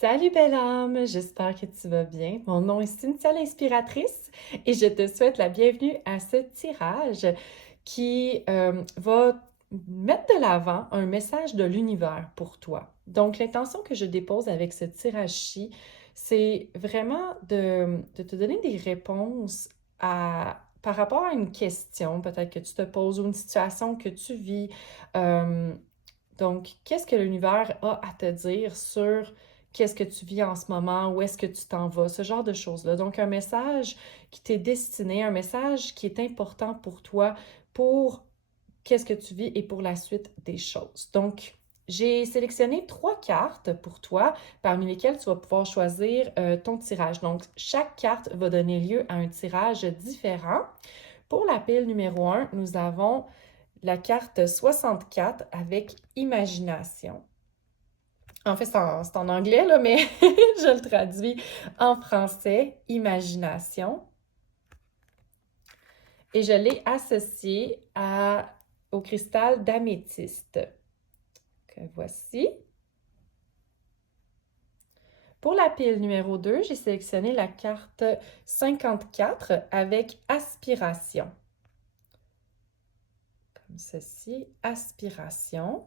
Salut belle âme, j'espère que tu vas bien. Mon nom est Cynthia l'Inspiratrice et je te souhaite la bienvenue à ce tirage qui va mettre de l'avant un message de l'univers pour toi. Donc l'intention que je dépose avec ce tirage-ci, c'est vraiment de te donner des réponses par rapport à une question peut-être que tu te poses ou une situation que tu vis. Euh, donc, qu'est-ce que l'univers a à te dire sur qu'est-ce que tu vis en ce moment, où est-ce que tu t'en vas, ce genre de choses-là. Donc, un message qui t'est destiné, un message qui est important pour toi, pour qu'est-ce que tu vis et pour la suite des choses. Donc, j'ai sélectionné 3 cartes pour toi, parmi lesquelles tu vas pouvoir choisir ton tirage. Donc, chaque carte va donner lieu à un tirage différent. Pour la pile numéro 1, nous avons la carte 64 avec imagination. En fait, c'est en anglais, là, mais je le traduis en français, imagination. Et je l'ai associé au cristal d'améthyste, que voici. Pour la pile numéro 2, j'ai sélectionné la carte 54 avec aspiration. Comme ceci, aspiration.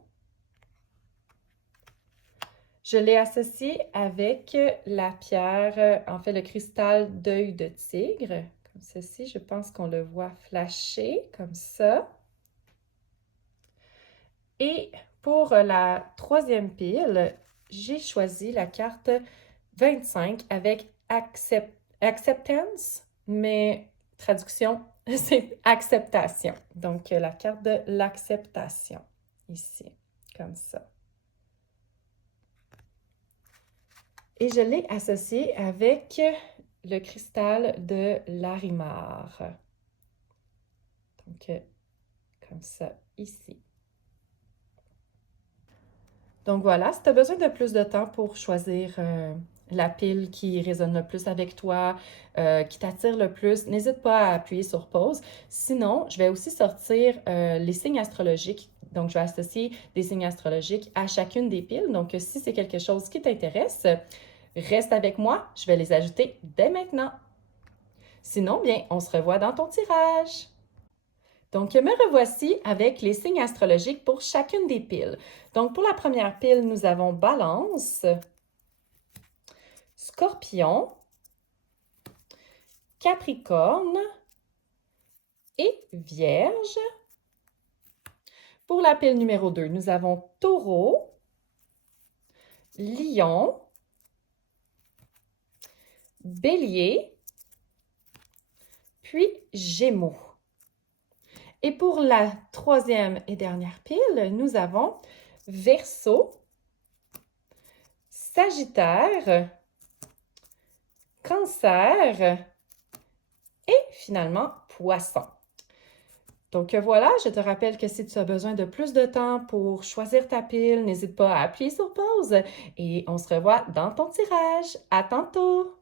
Je l'ai associé avec la pierre, en fait le cristal d'œil de tigre, comme ceci. Je pense qu'on le voit flasher comme ça. Et pour la troisième pile, j'ai choisi la carte 25 avec acceptance, mais traduction, c'est acceptation. Donc la carte de l'acceptation, ici, comme ça. Et je l'ai associé avec le cristal de Larimar. Donc, comme ça, ici. Donc voilà, si tu as besoin de plus de temps pour choisir la pile qui résonne le plus avec toi, qui t'attire le plus, n'hésite pas à appuyer sur pause. Sinon, je vais aussi sortir les signes astrologiques. Donc, je vais associer des signes astrologiques à chacune des piles. Donc, si c'est quelque chose qui t'intéresse, reste avec moi, je vais les ajouter dès maintenant. Sinon, bien, on se revoit dans ton tirage. Donc, me revoici avec les signes astrologiques pour chacune des piles. Donc, pour la première pile, nous avons Balance, Scorpion, Capricorne et Vierge. Pour la pile numéro 2, nous avons Taureau, Lion, Bélier, puis Gémeaux. Et pour la troisième et dernière pile, nous avons Verseau, Sagittaire, Cancer et finalement Poisson. Donc voilà, je te rappelle que si tu as besoin de plus de temps pour choisir ta pile, n'hésite pas à appuyer sur pause et on se revoit dans ton tirage. À tantôt!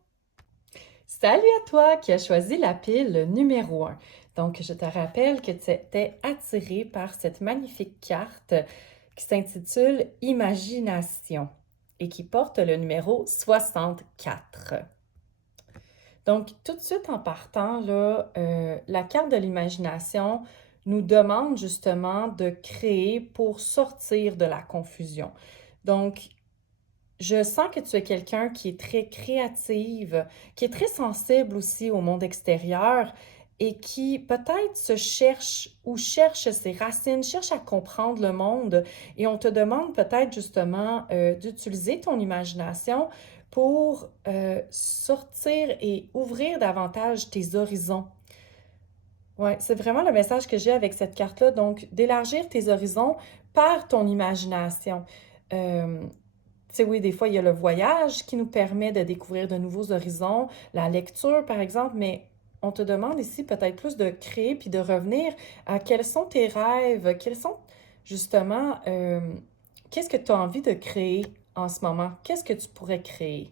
Salut à toi qui as choisi la pile numéro 1. Donc, je te rappelle que tu étais attiré par cette magnifique carte qui s'intitule Imagination et qui porte le numéro 64. Donc, tout de suite en partant, là, la carte de l'imagination nous demande justement de créer pour sortir de la confusion. Donc, je sens que tu es quelqu'un qui est très créative, qui est très sensible aussi au monde extérieur et qui peut-être se cherche ou cherche ses racines, cherche à comprendre le monde. Et on te demande peut-être justement d'utiliser ton imagination pour sortir et ouvrir davantage tes horizons. Ouais, c'est vraiment le message que j'ai avec cette carte-là. Donc, d'élargir tes horizons par ton imagination. Euh, Tu sais, oui, des fois, il y a le voyage qui nous permet de découvrir de nouveaux horizons, la lecture, par exemple, mais on te demande ici peut-être plus de créer puis de revenir à quels sont tes rêves, quels sont justement, qu'est-ce que tu as envie de créer en ce moment? Qu'est-ce que tu pourrais créer?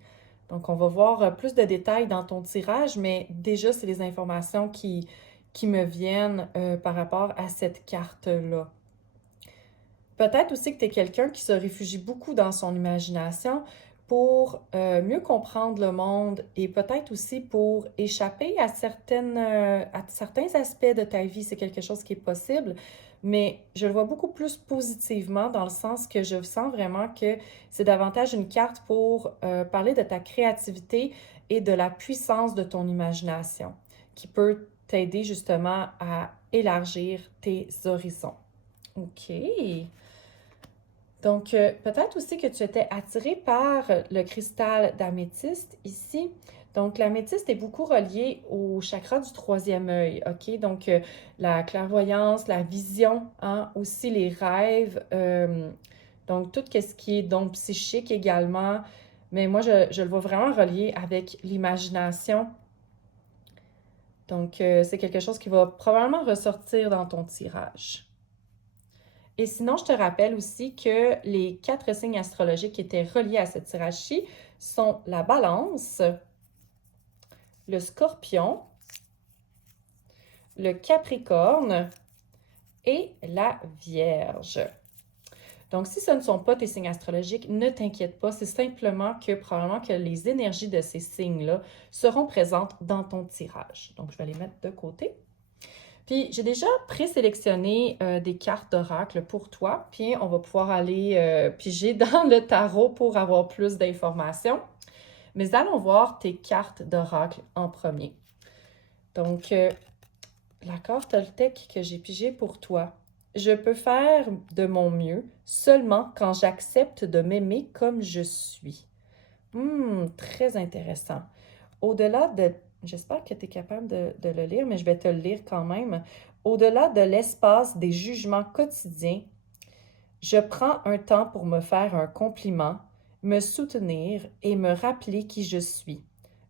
Donc, on va voir plus de détails dans ton tirage, mais déjà, c'est les informations qui me viennent par rapport à cette carte-là. Peut-être aussi que tu es quelqu'un qui se réfugie beaucoup dans son imagination pour mieux comprendre le monde et peut-être aussi pour échapper à certains aspects de ta vie. C'est quelque chose qui est possible, mais je le vois beaucoup plus positivement dans le sens que je sens vraiment que c'est davantage une carte pour parler de ta créativité et de la puissance de ton imagination qui peut t'aider justement à élargir tes horizons. OK. Donc, peut-être aussi que tu étais attiré par le cristal d'améthyste ici. Donc, l'améthyste est beaucoup relié au chakra du troisième œil, OK? Donc, la clairvoyance, la vision, hein, aussi les rêves, donc tout ce qui est don psychique également. Mais moi, je le vois vraiment relié avec l'imagination. Donc, c'est quelque chose qui va probablement ressortir dans ton tirage. Et sinon, je te rappelle aussi que les 4 signes astrologiques qui étaient reliés à ce tirage-ci sont la Balance, le Scorpion, le Capricorne et la Vierge. Donc, si ce ne sont pas tes signes astrologiques, ne t'inquiète pas, c'est simplement que probablement que les énergies de ces signes-là seront présentes dans ton tirage. Donc, je vais les mettre de côté. Puis, j'ai déjà présélectionné des cartes d'oracle pour toi, puis on va pouvoir aller piger dans le tarot pour avoir plus d'informations. Mais allons voir tes cartes d'oracle en premier. Donc, la carte Toltec que j'ai pigée pour toi. Je peux faire de mon mieux seulement quand j'accepte de m'aimer comme je suis. Très intéressant. Au-delà de... J'espère que tu es capable de le lire, mais je vais te le lire quand même. Au-delà de l'espace des jugements quotidiens, je prends un temps pour me faire un compliment, me soutenir et me rappeler qui je suis.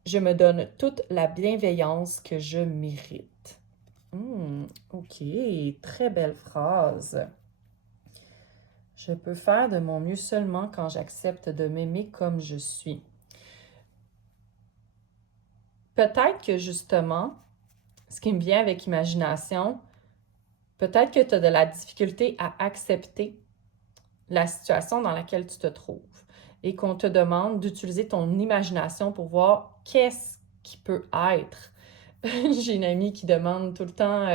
Je me donne toute la bienveillance que je mérite. OK, très belle phrase. Je peux faire de mon mieux seulement quand j'accepte de m'aimer comme je suis. Peut-être que justement, ce qui me vient avec imagination, peut-être que tu as de la difficulté à accepter la situation dans laquelle tu te trouves et qu'on te demande d'utiliser ton imagination pour voir qu'est-ce qui peut être. J'ai une amie qui demande tout le temps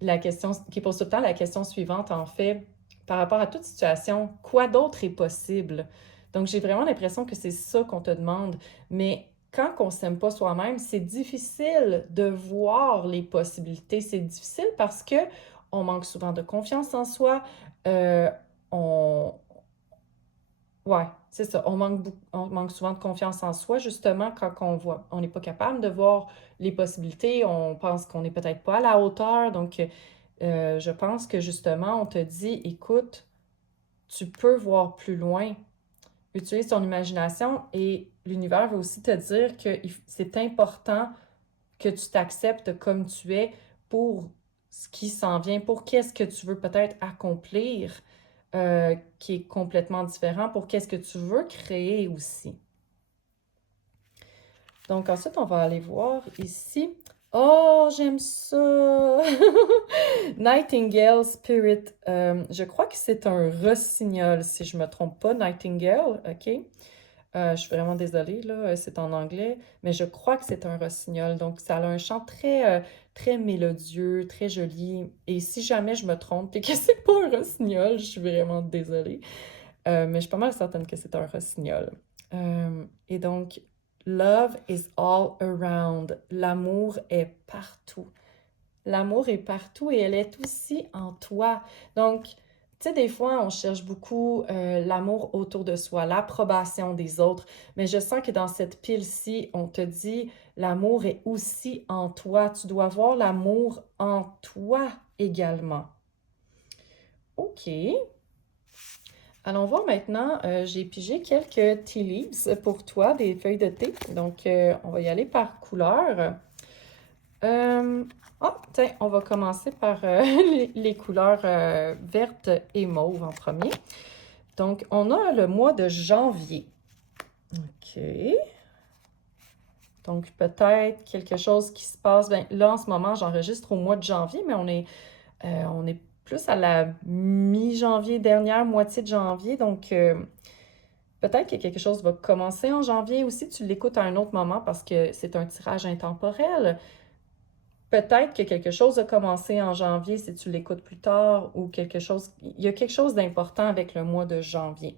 la question, qui pose tout le temps la question suivante, en fait, par rapport à toute situation, quoi d'autre est possible? Donc, j'ai vraiment l'impression que c'est ça qu'on te demande. Mais quand on ne s'aime pas soi-même, c'est difficile de voir les possibilités. C'est difficile parce que on manque souvent de confiance en soi. Euh, on... Ouais, c'est ça. On manque souvent de confiance en soi, justement, quand on n'est pas capable de voir les possibilités. On pense qu'on n'est peut-être pas à la hauteur. Donc, je pense que justement, on te dit, écoute, tu peux voir plus loin. Utilise ton imagination et l'univers va aussi te dire que c'est important que tu t'acceptes comme tu es pour ce qui s'en vient, pour qu'est-ce que tu veux peut-être accomplir, qui est complètement différent, pour qu'est-ce que tu veux créer aussi. Donc ensuite, on va aller voir ici. Oh, j'aime ça! Nightingale Spirit. Je crois que c'est un rossignol, si je ne me trompe pas. Nightingale, OK? Je suis vraiment désolée, là, c'est en anglais, mais je crois que c'est un rossignol. Donc, ça a un chant très mélodieux, très joli. Et si jamais je me trompe et que c'est pas un rossignol, je suis vraiment désolée. Mais je suis pas mal certaine que c'est un rossignol. Et donc, Love is all around. L'amour est partout. L'amour est partout et elle est aussi en toi. Donc, tu sais, des fois, on cherche beaucoup l'amour autour de soi, l'approbation des autres, mais je sens que dans cette pile-ci, on te dit, l'amour est aussi en toi. Tu dois voir l'amour en toi également. OK. Allons voir maintenant, j'ai pigé quelques tea leaves pour toi, des feuilles de thé. Donc, on va y aller par couleur. Tiens, on va commencer par les couleurs vertes et mauves en premier. Donc, on a le mois de janvier. OK. Donc, peut-être quelque chose qui se passe. Bien, là, en ce moment, j'enregistre au mois de janvier, mais on est plus à la mi-janvier, dernière moitié de janvier. Donc, Peut-être que quelque chose va commencer en janvier aussi, tu l'écoutes à un autre moment parce que c'est un tirage intemporel. Peut-être que quelque chose a commencé en janvier si tu l'écoutes plus tard ou quelque chose, il y a quelque chose d'important avec le mois de janvier.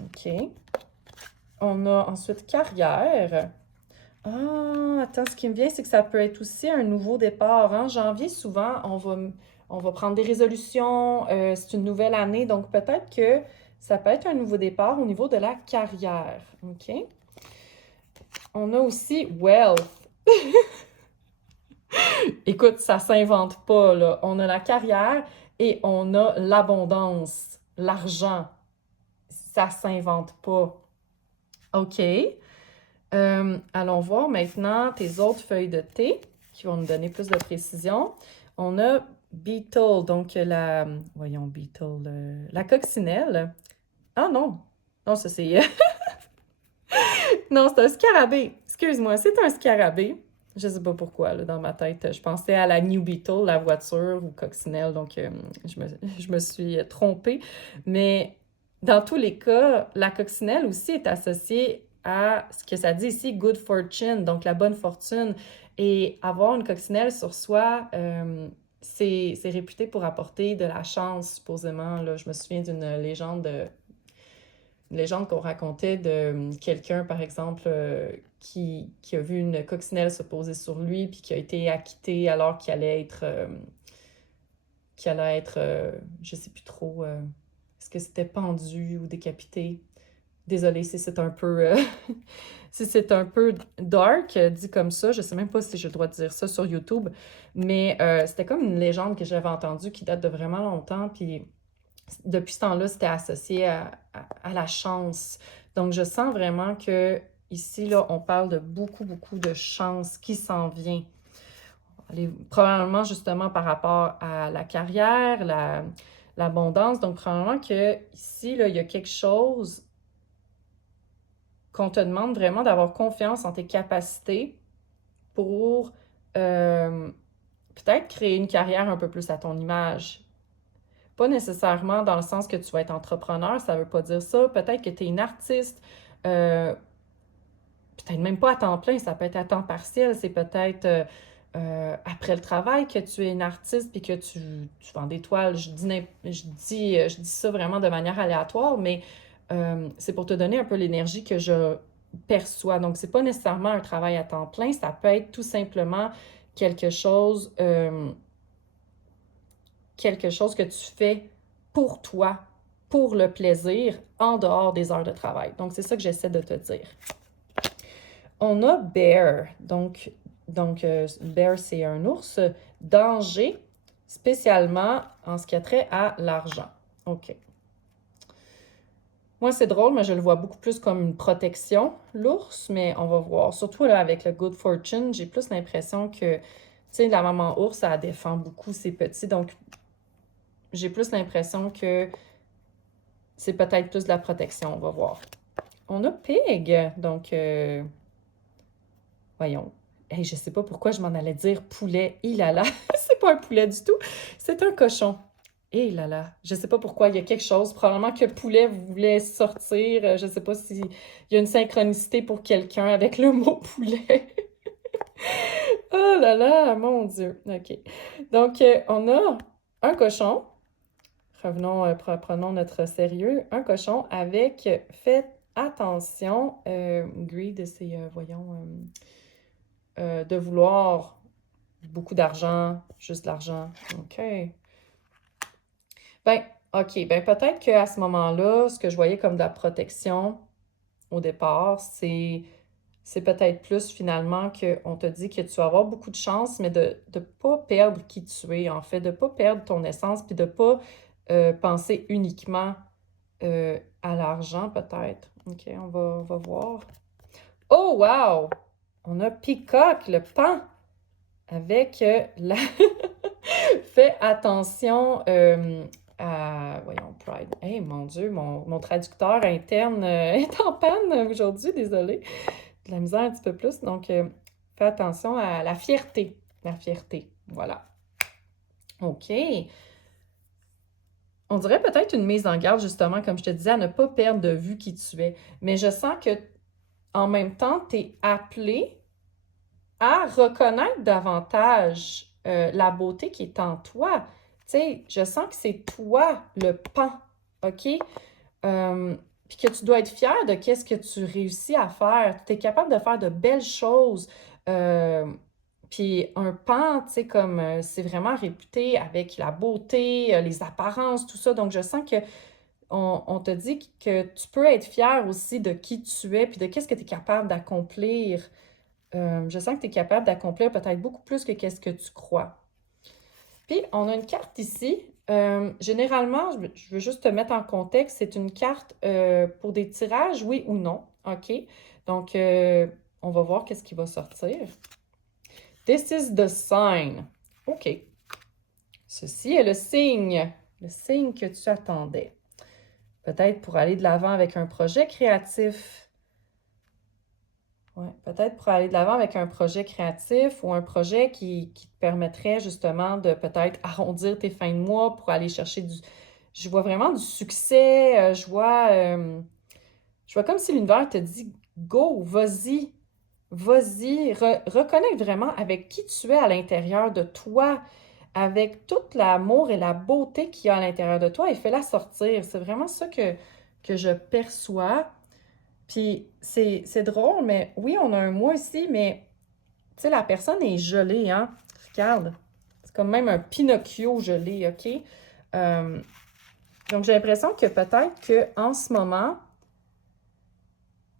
OK. On a ensuite carrière. Ah, attends, ce qui me vient, c'est que ça peut être aussi un nouveau départ. En janvier, souvent, on va prendre des résolutions, c'est une nouvelle année, donc peut-être que ça peut être un nouveau départ au niveau de la carrière. OK? On a aussi wealth. Écoute, ça s'invente pas, là. On a la carrière et on a l'abondance, l'argent. Ça s'invente pas. OK. Allons voir maintenant tes autres feuilles de thé qui vont nous donner plus de précision. On a Beetle, donc voyons, Beetle, la coccinelle. Ah non, non, ça c'est... non, c'est un scarabée. Excuse-moi, c'est un scarabée. Je sais pas pourquoi, là, dans ma tête, je pensais à la New Beetle, la voiture ou coccinelle, donc je me suis trompée. Mais dans tous les cas, la coccinelle aussi est associée à ce que ça dit ici, good fortune, donc la bonne fortune. Et avoir une coccinelle sur soi, c'est réputé pour apporter de la chance, supposément. Là. Je me souviens d'une légende une légende qu'on racontait de quelqu'un, par exemple, qui a vu une coccinelle se poser sur lui, puis qui a été acquitté alors qu'il allait être, je sais plus trop, est-ce que c'était pendu ou décapité? Désolée si c'est un peu, si c'est un peu dark, dit comme ça. Je sais même pas si j'ai le droit de dire ça sur YouTube, mais c'était comme une légende que j'avais entendue qui date de vraiment longtemps, puis depuis ce temps-là, c'était associé à la chance. Donc, je sens vraiment que ici, là, on parle de beaucoup, beaucoup de chance qui s'en vient. Probablement, justement, par rapport à la carrière, l'abondance. Donc, probablement que ici, là, il y a quelque chose qu'on te demande vraiment d'avoir confiance en tes capacités pour peut-être créer une carrière un peu plus à ton image. Pas nécessairement dans le sens que tu vas être entrepreneur, ça veut pas dire ça. Peut-être que tu es une artiste, euh, peut-être même pas à temps plein, ça peut être à temps partiel. C'est peut-être après le travail que tu es une artiste puis que tu vends des toiles. Je dis ça vraiment de manière aléatoire, mais c'est pour te donner un peu l'énergie que je perçois. Donc, c'est pas nécessairement un travail à temps plein, ça peut être tout simplement quelque chose, euh, quelque chose que tu fais pour toi, pour le plaisir, en dehors des heures de travail. Donc, c'est ça que j'essaie de te dire. On a bear. Donc bear, c'est un ours. Danger, spécialement en ce qui a trait à l'argent. OK. Moi, c'est drôle, mais je le vois beaucoup plus comme une protection, l'ours, mais on va voir. Surtout là, avec le good fortune, j'ai plus l'impression que, tu sais, la maman ours, elle défend beaucoup ses petits. Donc, j'ai plus l'impression que c'est peut-être plus de la protection, on va voir. On a pig, donc, voyons. Hey, je sais pas pourquoi je m'en allais dire poulet. Ilala, c'est pas un poulet du tout, c'est un cochon. Et là là, je sais pas pourquoi, il y a quelque chose. Probablement que poulet voulait sortir. Je sais pas s'il y a une synchronicité pour quelqu'un avec le mot poulet. Oh là là, mon Dieu. OK. Donc, on a un cochon. Revenons, prenons notre sérieux. Un cochon avec, faites attention, greed, c'est, voyons, de vouloir beaucoup d'argent, juste de l'argent. OK. Ben, OK. Ben, peut-être qu'à ce moment-là, ce que je voyais comme de la protection au départ, c'est peut-être plus finalement qu'on te dit que tu vas avoir beaucoup de chance, mais de ne pas perdre qui tu es, en fait, de ne pas perdre ton essence, puis de ne pas penser uniquement à l'argent, peut-être. OK, on va voir. Oh, wow! On a Peacock, le pan, avec la... Fais attention voyons, Pride. Hey, mon Dieu, mon traducteur interne est en panne aujourd'hui, désolée. De la misère un petit peu plus. Donc, fais attention à la fierté. La fierté, voilà. OK. On dirait peut-être une mise en garde, justement, comme je te disais, à ne pas perdre de vue qui tu es. Mais je sens que en même temps, tu es appelé à reconnaître davantage la beauté qui est en toi. Tu sais, je sens que c'est toi le pan, OK? Puis que tu dois être fier de qu'est-ce que tu réussis à faire. Tu es capable de faire de belles choses. Euh, Puis un pan, tu sais, comme c'est vraiment réputé avec la beauté, les apparences, tout ça. Donc je sens que on te dit que tu peux être fier aussi de qui tu es, puis de qu'est-ce que tu es capable d'accomplir. Je sens que tu es capable d'accomplir peut-être beaucoup plus que qu'est-ce que tu crois. Puis, on a une carte ici. Généralement, je veux juste te mettre en contexte, c'est une carte pour des tirages, oui ou non. OK? Donc, on va voir qu'est-ce qui va sortir. This is the sign. OK. Ceci est le signe que tu attendais. Peut-être pour aller de l'avant avec un projet créatif. Ouais, peut-être pour aller de l'avant avec un projet créatif ou un projet qui te permettrait justement de peut-être arrondir tes fins de mois pour aller chercher du... Je vois vraiment du succès, je vois comme si l'univers te dit go, vas-y, vas-y, reconnecte vraiment avec qui tu es à l'intérieur de toi, avec tout l'amour et la beauté qu'il y a à l'intérieur de toi et fais-la sortir. C'est vraiment ça que je perçois. Puis c'est drôle, mais oui, on a un mois ici, mais tu sais, la personne est gelée, hein? Regarde, c'est comme même un Pinocchio gelé, OK? Euh, donc j'ai l'impression que peut-être qu'en ce moment,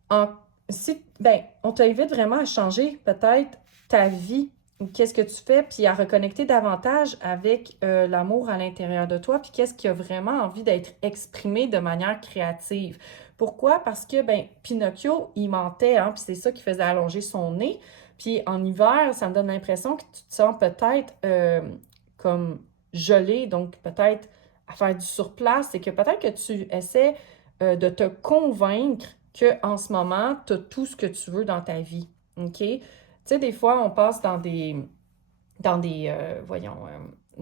en, si, ben, on t'invite vraiment à changer peut-être ta vie ou qu'est-ce que tu fais, puis à reconnecter davantage avec l'amour à l'intérieur de toi, puis qu'est-ce qui a vraiment envie d'être exprimé de manière créative. Pourquoi? Parce que, ben, Pinocchio, il mentait, hein, puis c'est ça qui faisait allonger son nez. Puis en hiver, ça me donne l'impression que tu te sens peut-être comme gelé, donc peut-être à faire du surplace, et que peut-être que tu essaies de te convaincre qu'en ce moment, tu as tout ce que tu veux dans ta vie. OK? Tu sais, des fois, on passe dans des voyons,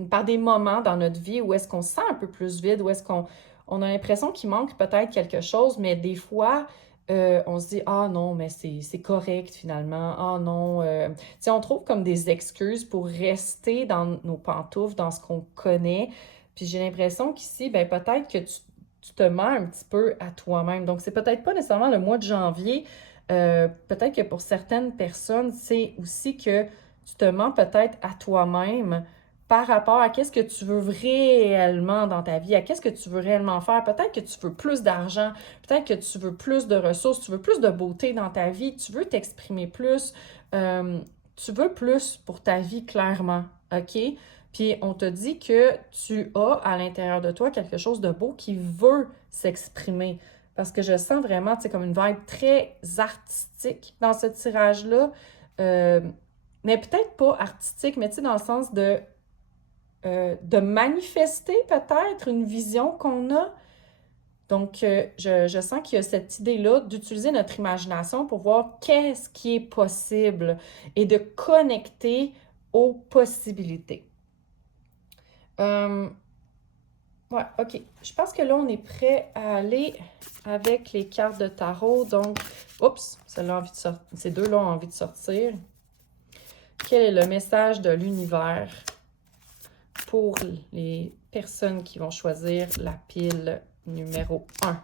par des moments dans notre vie où est-ce qu'on se sent un peu plus vide, où est-ce qu'on a l'impression qu'il manque peut-être quelque chose, mais des fois, on se dit, ah non, mais c'est correct finalement, ah non. Tu sais, on trouve comme des excuses pour rester dans nos pantoufles, dans ce qu'on connaît. Puis j'ai l'impression qu'ici, ben peut-être que tu te mens un petit peu à toi-même. Donc, c'est peut-être pas nécessairement le mois de janvier. Peut-être que pour certaines personnes, c'est aussi que tu te mens peut-être à toi-même par rapport à qu'est-ce que tu veux réellement dans ta vie, à qu'est-ce que tu veux réellement faire. Peut-être que tu veux plus d'argent, peut-être que tu veux plus de ressources, tu veux plus de beauté dans ta vie, tu veux t'exprimer plus, tu veux plus pour ta vie clairement, OK? Puis on te dit que tu as à l'intérieur de toi quelque chose de beau qui veut s'exprimer. Parce que je sens vraiment, tu sais, comme une vibe très artistique dans ce tirage-là. Euh, mais peut-être pas artistique, mais tu sais, dans le sens de manifester peut-être une vision qu'on a. Donc, je sens qu'il y a cette idée-là d'utiliser notre imagination pour voir qu'est-ce qui est possible et de connecter aux possibilités. Euh, ouais, OK. Je pense que là, on est prêt à aller avec les cartes de tarot. Donc, oups, celle-là a envie de sortir. Ces deux-là ont envie de sortir. Quel est le message de l'univers pour les personnes qui vont choisir la pile numéro 1?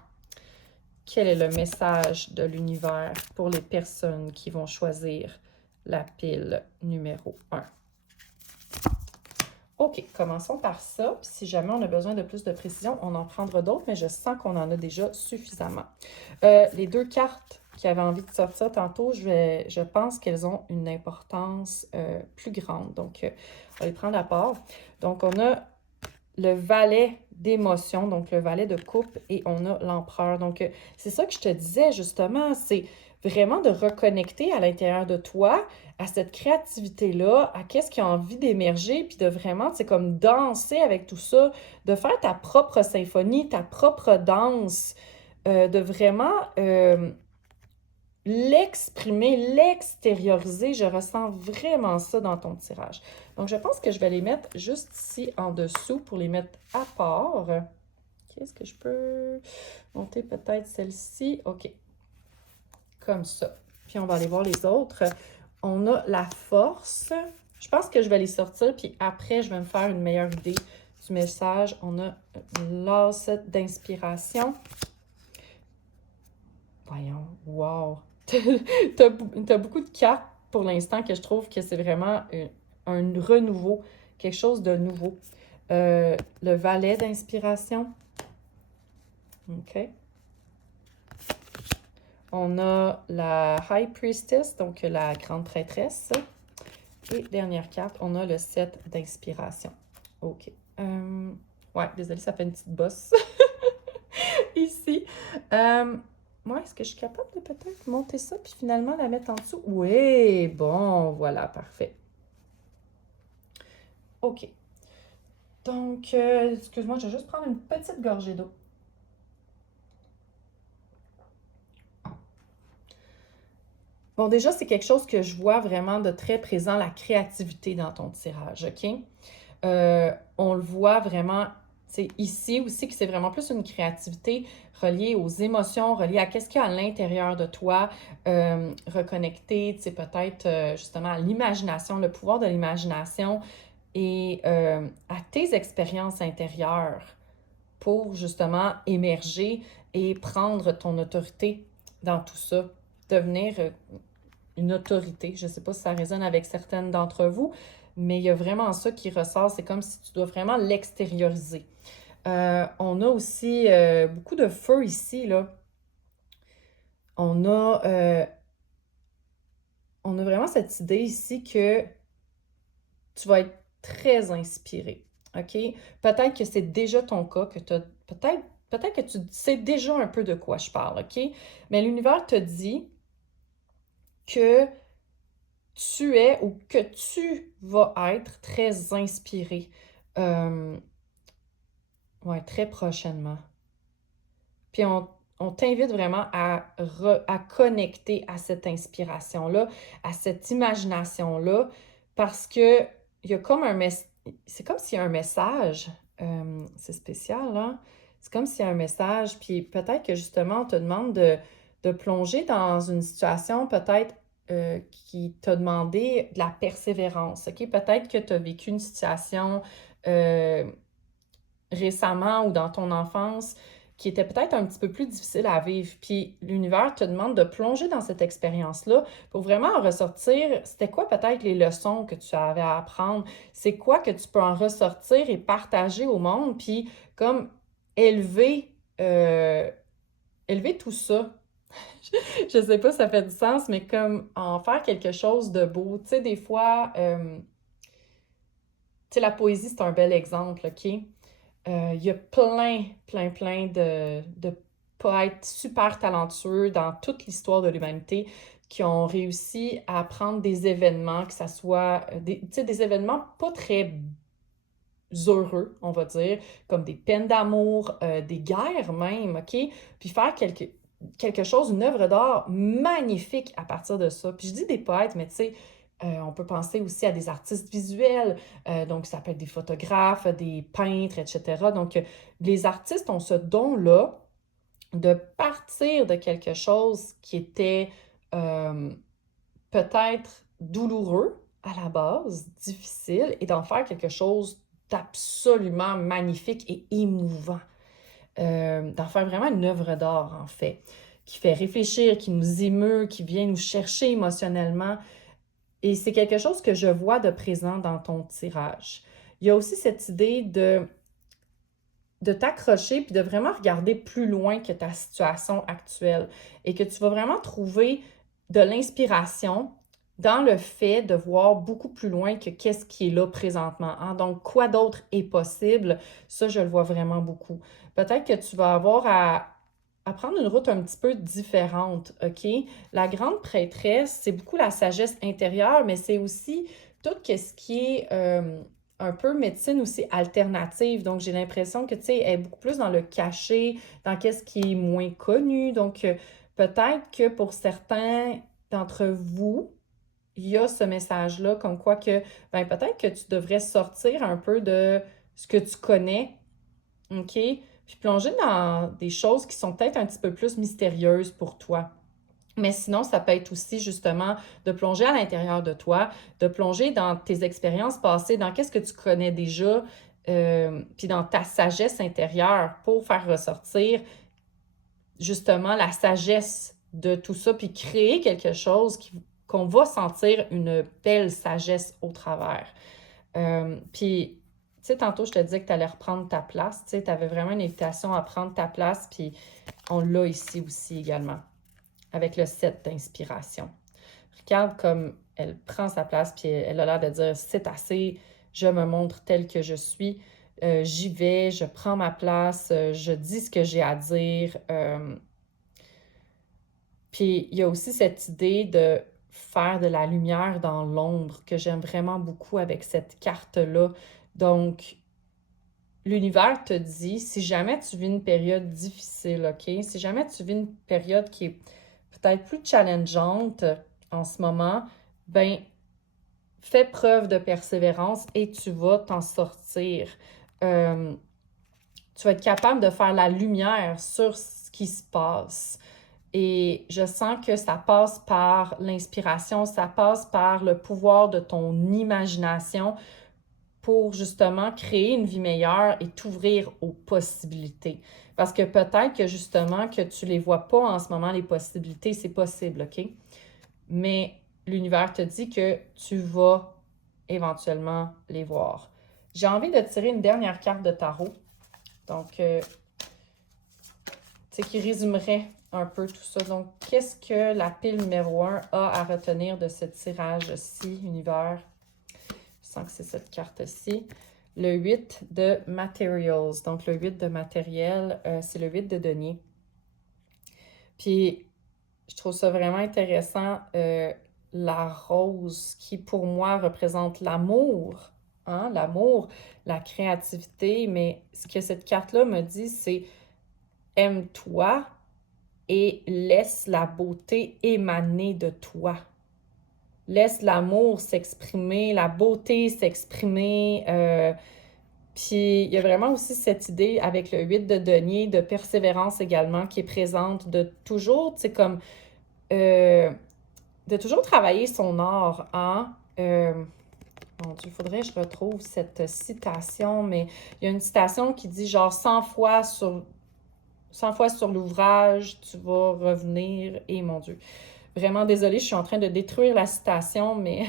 Quel est le message de l'univers pour les personnes qui vont choisir la pile numéro 1? OK, commençons par ça. Puis si jamais on a besoin de plus de précision, on en prendra d'autres, mais je sens qu'on en a déjà suffisamment. Les deux cartes qui avaient envie de sortir tantôt, je pense qu'elles ont une importance plus grande. Donc, on va les prendre à part. Donc, on a le valet d'émotion, donc le valet de coupe, et on a l'empereur. Donc, c'est ça que je te disais justement, c'est vraiment de reconnecter à l'intérieur de toi, à cette créativité-là, à qu'est-ce qui a envie d'émerger, puis de vraiment, c'est comme danser avec tout ça, de faire ta propre symphonie, ta propre danse, de vraiment l'exprimer, l'extérioriser. Je ressens vraiment ça dans ton tirage. Donc, je pense que je vais les mettre juste ici en dessous pour les mettre à part. est-ce que je peux monter peut-être celle-ci? OK, comme ça. Puis on va aller voir les autres. On a la force. Je pense que je vais les sortir, puis après, je vais me faire une meilleure idée du message. On a l'as d'inspiration. Voyons, wow! T'as beaucoup de cartes pour l'instant que je trouve que c'est vraiment un renouveau, quelque chose de nouveau. Le valet d'inspiration. OK. On a la High Priestess, donc la grande prêtresse. Et dernière carte, on a le 7 d'inspiration. OK. Ouais, désolée, ça fait une petite bosse ici. Moi, est-ce que je suis capable de peut-être monter ça puis finalement la mettre en dessous? Oui, bon, voilà, parfait. OK. Donc, excuse-moi, je vais juste prendre une petite gorgée d'eau. Bon, déjà, c'est quelque chose que je vois vraiment de très présent, la créativité dans ton tirage, OK? On le voit vraiment, c'est ici aussi que c'est vraiment plus une créativité reliée aux émotions, reliée à qu'est-ce qu'il y a à l'intérieur de toi, reconnecter, tu sais, peut-être justement à l'imagination, le pouvoir de l'imagination et à tes expériences intérieures pour justement émerger et prendre ton autorité dans tout ça, devenir une autorité. Je ne sais pas si ça résonne avec certaines d'entre vous, mais il y a vraiment ça qui ressort. C'est comme si tu dois vraiment l'extérioriser. On a aussi beaucoup de feu ici, là. On a, euh, on a vraiment cette idée ici que tu vas être très inspiré. OK? Peut-être que c'est déjà ton cas, que tu as peut-être que tu sais déjà un peu de quoi je parle, OK? Mais l'univers te dit que tu es ou que tu vas être très inspiré. Ouais, très prochainement. Puis on t'invite vraiment à connecter à cette inspiration-là, à cette imagination-là, parce que il y a comme un message, c'est comme s'il y a un message, c'est spécial, hein? C'est comme s'il y a un message, puis peut-être que justement, on te demande de plonger dans une situation peut-être qui t'a demandé de la persévérance, OK? Peut-être que tu as vécu une situation récemment ou dans ton enfance qui était peut-être un petit peu plus difficile à vivre. Puis l'univers te demande de plonger dans cette expérience-là pour vraiment en ressortir. C'était quoi peut-être les leçons que tu avais à apprendre? C'est quoi que tu peux en ressortir et partager au monde? Puis comme élever, euh, élever tout ça. Je sais pas si ça fait du sens, mais comme en faire quelque chose de beau. Tu sais, des fois, tu sais, la poésie, c'est un bel exemple, OK? Il y a plein de poètes super talentueux dans toute l'histoire de l'humanité qui ont réussi à prendre des événements, que ça soit des événements pas très heureux, on va dire, comme des peines d'amour, des guerres même, OK? Puis faire quelque chose, une œuvre d'art magnifique à partir de ça. Puis je dis des poètes, mais tu sais, on peut penser aussi à des artistes visuels, donc ça peut être des photographes, des peintres, etc. Donc, les artistes ont ce don-là de partir de quelque chose qui était euh, peut-être douloureux à la base, difficile, et d'en faire quelque chose d'absolument magnifique et émouvant. D'en faire vraiment une œuvre d'art, en fait, qui fait réfléchir, qui nous émeut, qui vient nous chercher émotionnellement. Et c'est quelque chose que je vois de présent dans ton tirage. Il y a aussi cette idée de t'accrocher puis de vraiment regarder plus loin que ta situation actuelle et que tu vas vraiment trouver de l'inspiration dans le fait de voir beaucoup plus loin que qu'est-ce qui est là présentement, hein. Donc, quoi d'autre est possible? Ça, je le vois vraiment beaucoup. Peut-être que tu vas avoir à prendre une route un petit peu différente, OK? La grande prêtresse, c'est beaucoup la sagesse intérieure, mais c'est aussi tout ce qui est un peu médecine aussi alternative. Donc, j'ai l'impression que, tu sais, elle est beaucoup plus dans le caché, dans qu'est-ce qui est moins connu. Donc, peut-être que pour certains d'entre vous, il y a ce message-là, comme quoi que, ben, peut-être que tu devrais sortir un peu de ce que tu connais, OK? puis plonger dans des choses qui sont peut-être un petit peu plus mystérieuses pour toi. Mais sinon, ça peut être aussi justement de plonger à l'intérieur de toi, de plonger dans tes expériences passées, dans qu'est-ce que tu connais déjà, puis dans ta sagesse intérieure pour faire ressortir justement la sagesse de tout ça, puis créer quelque chose qu'on va sentir une belle sagesse au travers. Puis, tu sais, tantôt, je te disais que tu allais reprendre ta place. Tu sais, tu avais vraiment une invitation à prendre ta place, puis on l'a ici aussi également, avec le 7 d'inspiration. Regarde comme elle prend sa place, puis elle a l'air de dire « c'est assez, je me montre telle que je suis, j'y vais, je prends ma place, je dis ce que j'ai à dire. » Puis il y a aussi cette idée de faire de la lumière dans l'ombre que j'aime vraiment beaucoup avec cette carte-là. Donc, l'univers te dit, si jamais tu vis une période difficile, OK? Si jamais tu vis une période qui est peut-être plus challengeante en ce moment, ben fais preuve de persévérance et tu vas t'en sortir. Tu vas être capable de faire la lumière sur ce qui se passe. Et je sens que ça passe par l'inspiration, ça passe par le pouvoir de ton imagination pour justement créer une vie meilleure et t'ouvrir aux possibilités. Parce que peut-être que justement que tu les vois pas en ce moment, les possibilités, c'est possible, OK? Mais l'univers te dit que tu vas éventuellement les voir. J'ai envie de tirer une dernière carte de tarot. Donc, tu sais, qui résumerait un peu tout ça. Donc, qu'est-ce que la pile numéro 1 a à retenir de ce tirage-ci, univers? Je sens que c'est cette carte-ci. Le 8 de materials. Donc, le 8 de matériel, c'est le 8 de denier. Puis, je trouve ça vraiment intéressant, la rose qui, pour moi, représente l'amour. Hein? L'amour, la créativité. Mais ce que cette carte-là me dit, c'est aime-toi et laisse la beauté émaner de toi. Laisse l'amour s'exprimer, la beauté s'exprimer. Puis il y a vraiment aussi cette idée avec le 8 de denier, de persévérance également, qui est présente, de toujours, tu sais, comme, de toujours travailler son art, hein? Mon Dieu, il faudrait que je retrouve cette citation, mais il y a une citation qui dit genre 100 fois sur l'ouvrage, tu vas revenir. Et mon Dieu, vraiment désolée, je suis en train de détruire la citation, mais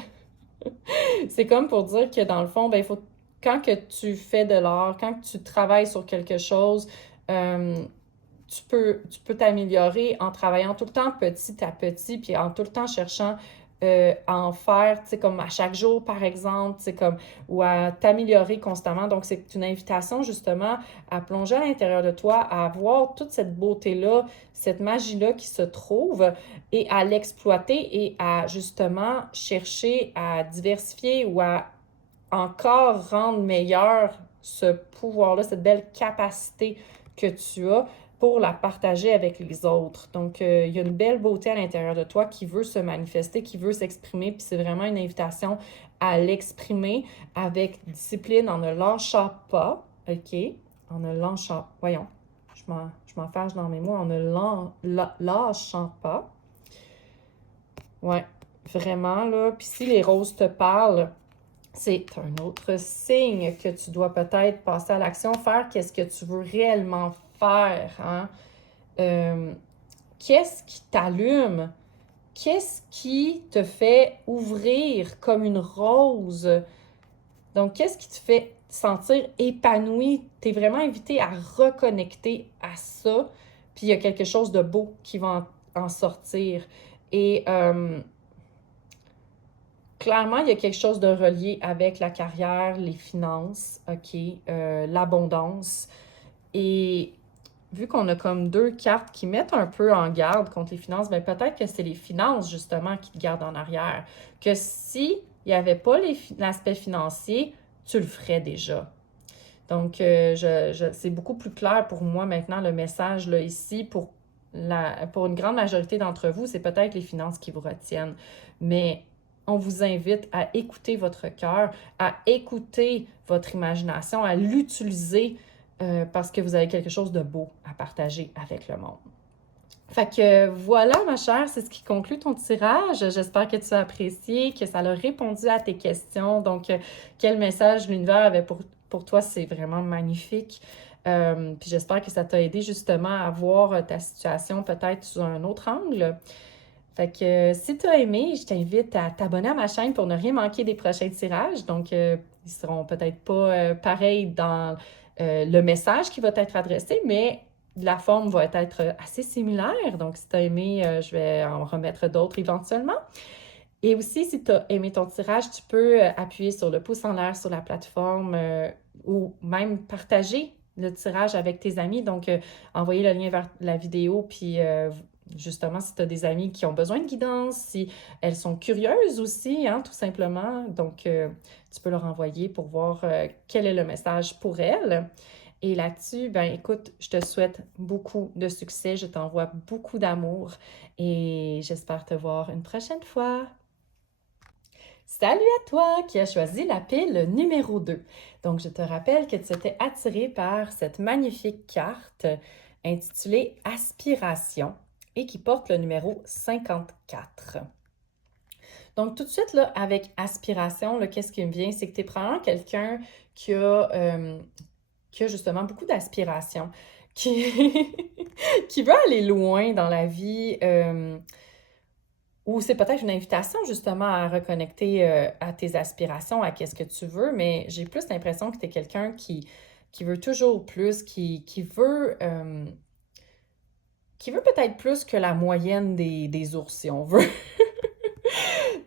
c'est comme pour dire que dans le fond, ben, il faut, quand que tu fais de l'art, quand que tu travailles sur quelque chose, tu peux t'améliorer en travaillant tout le temps petit à petit, puis en tout le temps cherchant à en faire, tu sais, comme à chaque jour, par exemple, tu sais, comme, ou à t'améliorer constamment. Donc, c'est une invitation, justement, à plonger à l'intérieur de toi, à voir toute cette beauté-là, cette magie-là qui se trouve, et à l'exploiter et à, justement, chercher à diversifier ou à encore rendre meilleur ce pouvoir-là, cette belle capacité que tu as pour la partager avec les autres. Donc, il y a une belle beauté à l'intérieur de toi qui veut se manifester, qui veut s'exprimer, puis c'est vraiment une invitation à l'exprimer avec discipline, en ne lâchant pas, OK? En ne lâchant, voyons, je m'enfarge dans mes mots, en ne lâchant pas. Ouais, vraiment, là. Puis si les roses te parlent, c'est un autre signe que tu dois peut-être passer à l'action, faire qu'est-ce que tu veux réellement faire, hein? Qu'est-ce qui t'allume? Qu'est-ce qui te fait ouvrir comme une rose? Donc, qu'est-ce qui te fait sentir épanoui? Tu es vraiment invité à reconnecter à ça, puis il y a quelque chose de beau qui va en sortir. Et clairement, il y a quelque chose de relié avec la carrière, les finances, OK, l'abondance. Et vu qu'on a comme deux cartes qui mettent un peu en garde contre les finances, bien peut-être que c'est les finances, justement, qui te gardent en arrière. Que si il n'y avait pas l'aspect financier, tu le ferais déjà. Donc, c'est beaucoup plus clair pour moi maintenant, le message là, ici, pour une grande majorité d'entre vous, c'est peut-être les finances qui vous retiennent. Mais on vous invite à écouter votre cœur, à écouter votre imagination, à l'utiliser parce que vous avez quelque chose de beau à partager avec le monde. Fait que voilà, ma chère, c'est ce qui conclut ton tirage. J'espère que tu as apprécié, que ça a répondu à tes questions. Donc, quel message l'univers avait pour toi, c'est vraiment magnifique. Puis j'espère que ça t'a aidé justement à voir ta situation peut-être sous un autre angle. Fait que si tu as aimé, je t'invite à t'abonner à ma chaîne pour ne rien manquer des prochains tirages. Donc, ils seront peut-être pas pareils dans le message qui va être adressé, mais la forme va être assez similaire. Donc, si tu as aimé, je vais en remettre d'autres éventuellement. Et aussi, si tu as aimé ton tirage, tu peux appuyer sur le pouce en l'air sur la plateforme ou même partager le tirage avec tes amis. Donc, envoyer le lien vers la vidéo, puis justement, si tu as des amis qui ont besoin de guidance, si elles sont curieuses aussi, hein, tout simplement. Donc, tu peux leur envoyer pour voir quel est le message pour elles. Et là-dessus, ben écoute, je te souhaite beaucoup de succès, je t'envoie beaucoup d'amour et j'espère te voir une prochaine fois. Salut à toi qui as choisi la pile numéro 2. Donc, je te rappelle que tu étais attiré par cette magnifique carte intitulée Aspiration et qui porte le numéro 54. Donc, tout de suite, là, avec aspiration, qu'est-ce qui me vient? C'est que tu es probablement quelqu'un qui a justement beaucoup d'aspiration, qui, qui veut aller loin dans la vie, ou c'est peut-être une invitation justement à reconnecter à tes aspirations, à qu'est-ce que tu veux, mais j'ai plus l'impression que tu es quelqu'un qui veut toujours plus, qui veut peut-être plus que la moyenne des ours, si on veut.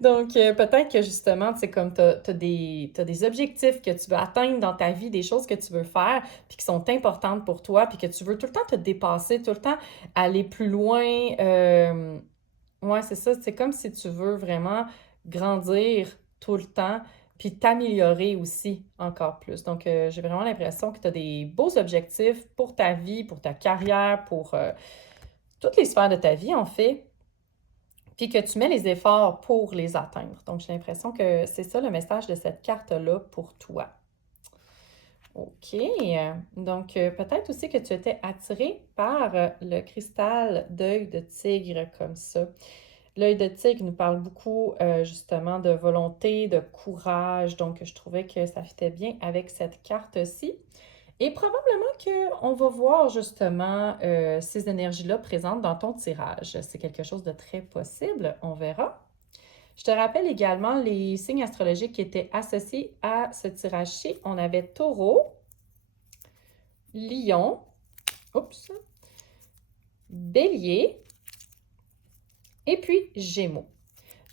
Donc, peut-être que justement, tu sais, comme t'as des objectifs que tu veux atteindre dans ta vie, des choses que tu veux faire, puis qui sont importantes pour toi, puis que tu veux tout le temps te dépasser, tout le temps aller plus loin. Ouais, c'est ça. C'est comme si tu veux vraiment grandir tout le temps, puis t'améliorer aussi encore plus. Donc, j'ai vraiment l'impression que tu as des beaux objectifs pour ta vie, pour ta carrière, pour toutes les sphères de ta vie, en fait, puis que tu mets les efforts pour les atteindre. Donc, j'ai l'impression que c'est ça le message de cette carte-là pour toi. OK. Donc, peut-être aussi que tu étais attiré par le cristal d'œil de tigre comme ça. L'œil de tigre nous parle beaucoup justement de volonté, de courage. Donc, je trouvais que ça fitait bien avec cette carte-ci. Et probablement qu'on va voir justement ces énergies-là présentes dans ton tirage. C'est quelque chose de très possible, on verra. Je te rappelle également les signes astrologiques qui étaient associés à ce tirage-ci. On avait Taureau, Lion, oups, Bélier et puis Gémeaux.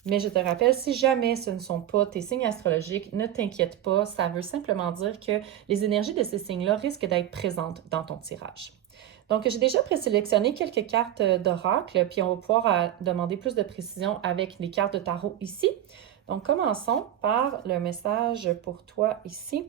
Mais je te rappelle, si jamais ce ne sont pas tes signes astrologiques, ne t'inquiète pas, ça veut simplement dire que les énergies de ces signes-là risquent d'être présentes dans ton tirage. Donc, j'ai déjà présélectionné quelques cartes d'oracle, puis on va pouvoir demander plus de précision avec les cartes de tarot ici. Donc, commençons par le message pour toi ici.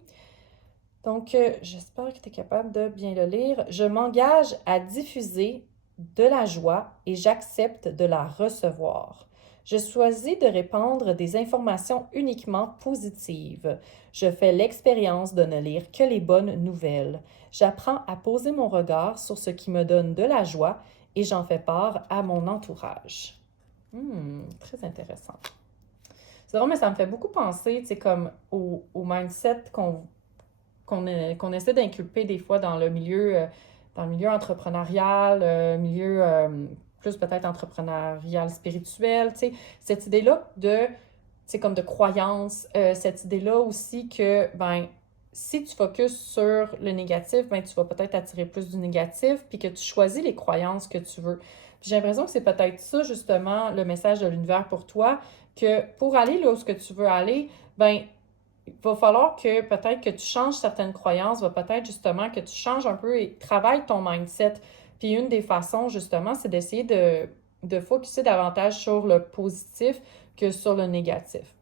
Donc, j'espère que tu es capable de bien le lire. Je m'engage à diffuser de la joie et j'accepte de la recevoir. Je choisis de répandre des informations uniquement positives. Je fais l'expérience de ne lire que les bonnes nouvelles. J'apprends à poser mon regard sur ce qui me donne de la joie et j'en fais part à mon entourage. Très intéressant. C'est drôle, mais ça me fait beaucoup penser, tu sais, comme au mindset qu'on essaie d'inculper des fois dans le milieu entrepreneurial, milieu plus peut-être entrepreneurial spirituel, tu sais, cette idée-là comme de croyance, cette idée-là aussi que, ben, si tu focuses sur le négatif, ben, tu vas peut-être attirer plus du négatif, puis que tu choisis les croyances que tu veux. J'ai l'impression que c'est peut-être ça, justement, le message de l'univers pour toi, que pour aller là où ce que tu veux aller, ben, il va falloir que peut-être que tu changes certaines croyances, va peut-être justement que tu changes un peu et travailles ton mindset. Puis une des façons, justement, c'est d'essayer de focuser davantage sur le positif que sur le négatif.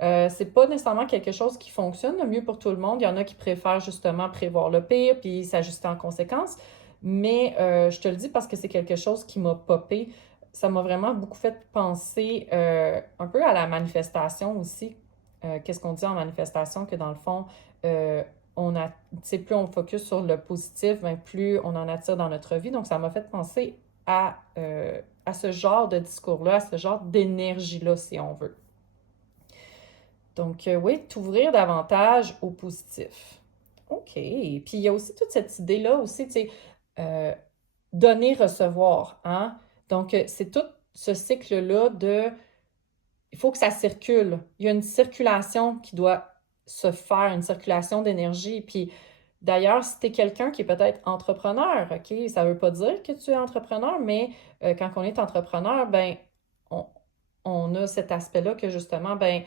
C'est pas nécessairement quelque chose qui fonctionne le mieux pour tout le monde. Il y en a qui préfèrent justement prévoir le pire puis s'ajuster en conséquence. Mais je te le dis parce que c'est quelque chose qui m'a popé. Ça m'a vraiment beaucoup fait penser un peu à la manifestation aussi. Qu'est-ce qu'on dit en manifestation? Que dans le fond, plus on focus sur le positif, ben plus on en attire dans notre vie. Donc, ça m'a fait penser à ce genre de discours-là, à ce genre d'énergie-là, si on veut. Donc, oui, t'ouvrir davantage au positif. OK. Puis, il y a aussi toute cette idée-là aussi, tu sais, donner, recevoir, hein? Donc, c'est tout ce cycle-là de il faut que ça circule. Il y a une circulation qui doit se faire, une circulation d'énergie. Puis d'ailleurs, si tu es quelqu'un qui est peut-être entrepreneur, OK, ça ne veut pas dire que tu es entrepreneur, mais quand on est entrepreneur, ben on, on a cet aspect-là que justement, ben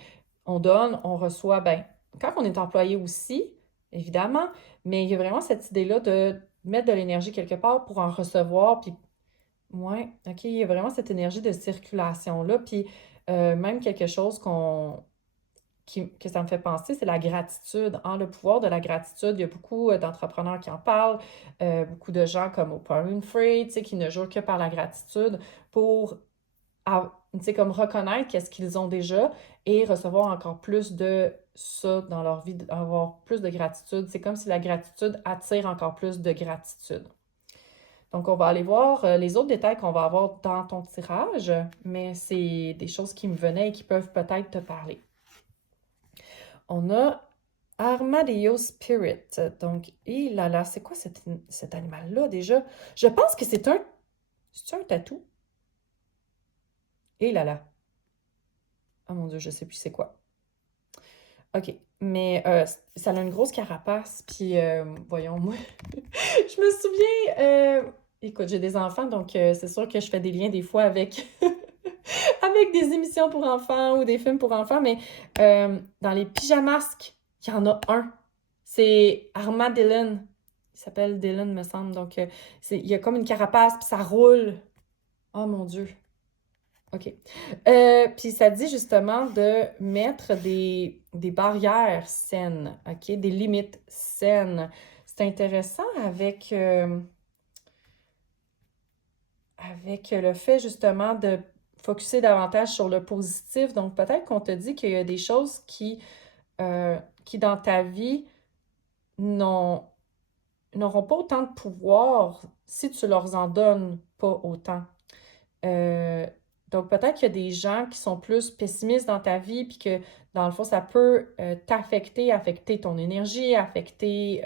on donne, on reçoit, ben quand on est employé aussi, évidemment, mais il y a vraiment cette idée-là de mettre de l'énergie quelque part pour en recevoir, puis ouais, OK, il y a vraiment cette énergie de circulation-là. Puis même quelque chose que ça me fait penser, c'est la gratitude. Hein, le pouvoir de la gratitude, il y a beaucoup d'entrepreneurs qui en parlent, beaucoup de gens comme Oprah Winfrey, tu sais, qui ne jouent que par la gratitude pour, tu sais, comme reconnaître qu'est-ce qu'ils ont déjà et recevoir encore plus de ça dans leur vie, avoir plus de gratitude. C'est comme si la gratitude attire encore plus de gratitude. Donc, on va aller voir les autres détails qu'on va avoir dans ton tirage, mais c'est des choses qui me venaient et qui peuvent peut-être te parler. On a Armadillo Spirit. Donc, là là, c'est quoi cet animal-là déjà? Je pense que c'est un... C'est un tatou? Et là là. Oh mon Dieu, je sais plus c'est quoi. OK. Mais ça a une grosse carapace, puis voyons, moi, je me souviens... Écoute, j'ai des enfants, donc c'est sûr que je fais des liens des fois avec, avec des émissions pour enfants ou des films pour enfants, mais dans les pyjamasques, il y en a un. C'est Armand Dylan. Il s'appelle Dylan, me semble. Donc, il y a comme une carapace, puis ça roule. Oh mon Dieu. OK. Puis ça dit justement de mettre des barrières saines, OK? Des limites saines. C'est intéressant avec le fait justement de focuser davantage sur le positif. Donc, peut-être qu'on te dit qu'il y a des choses qui dans ta vie n'auront pas autant de pouvoir si tu leur en donnes pas autant. Euh, donc, peut-être qu'il y a des gens qui sont plus pessimistes dans ta vie, puis que, dans le fond, ça peut t'affecter, affecter ton énergie, affecter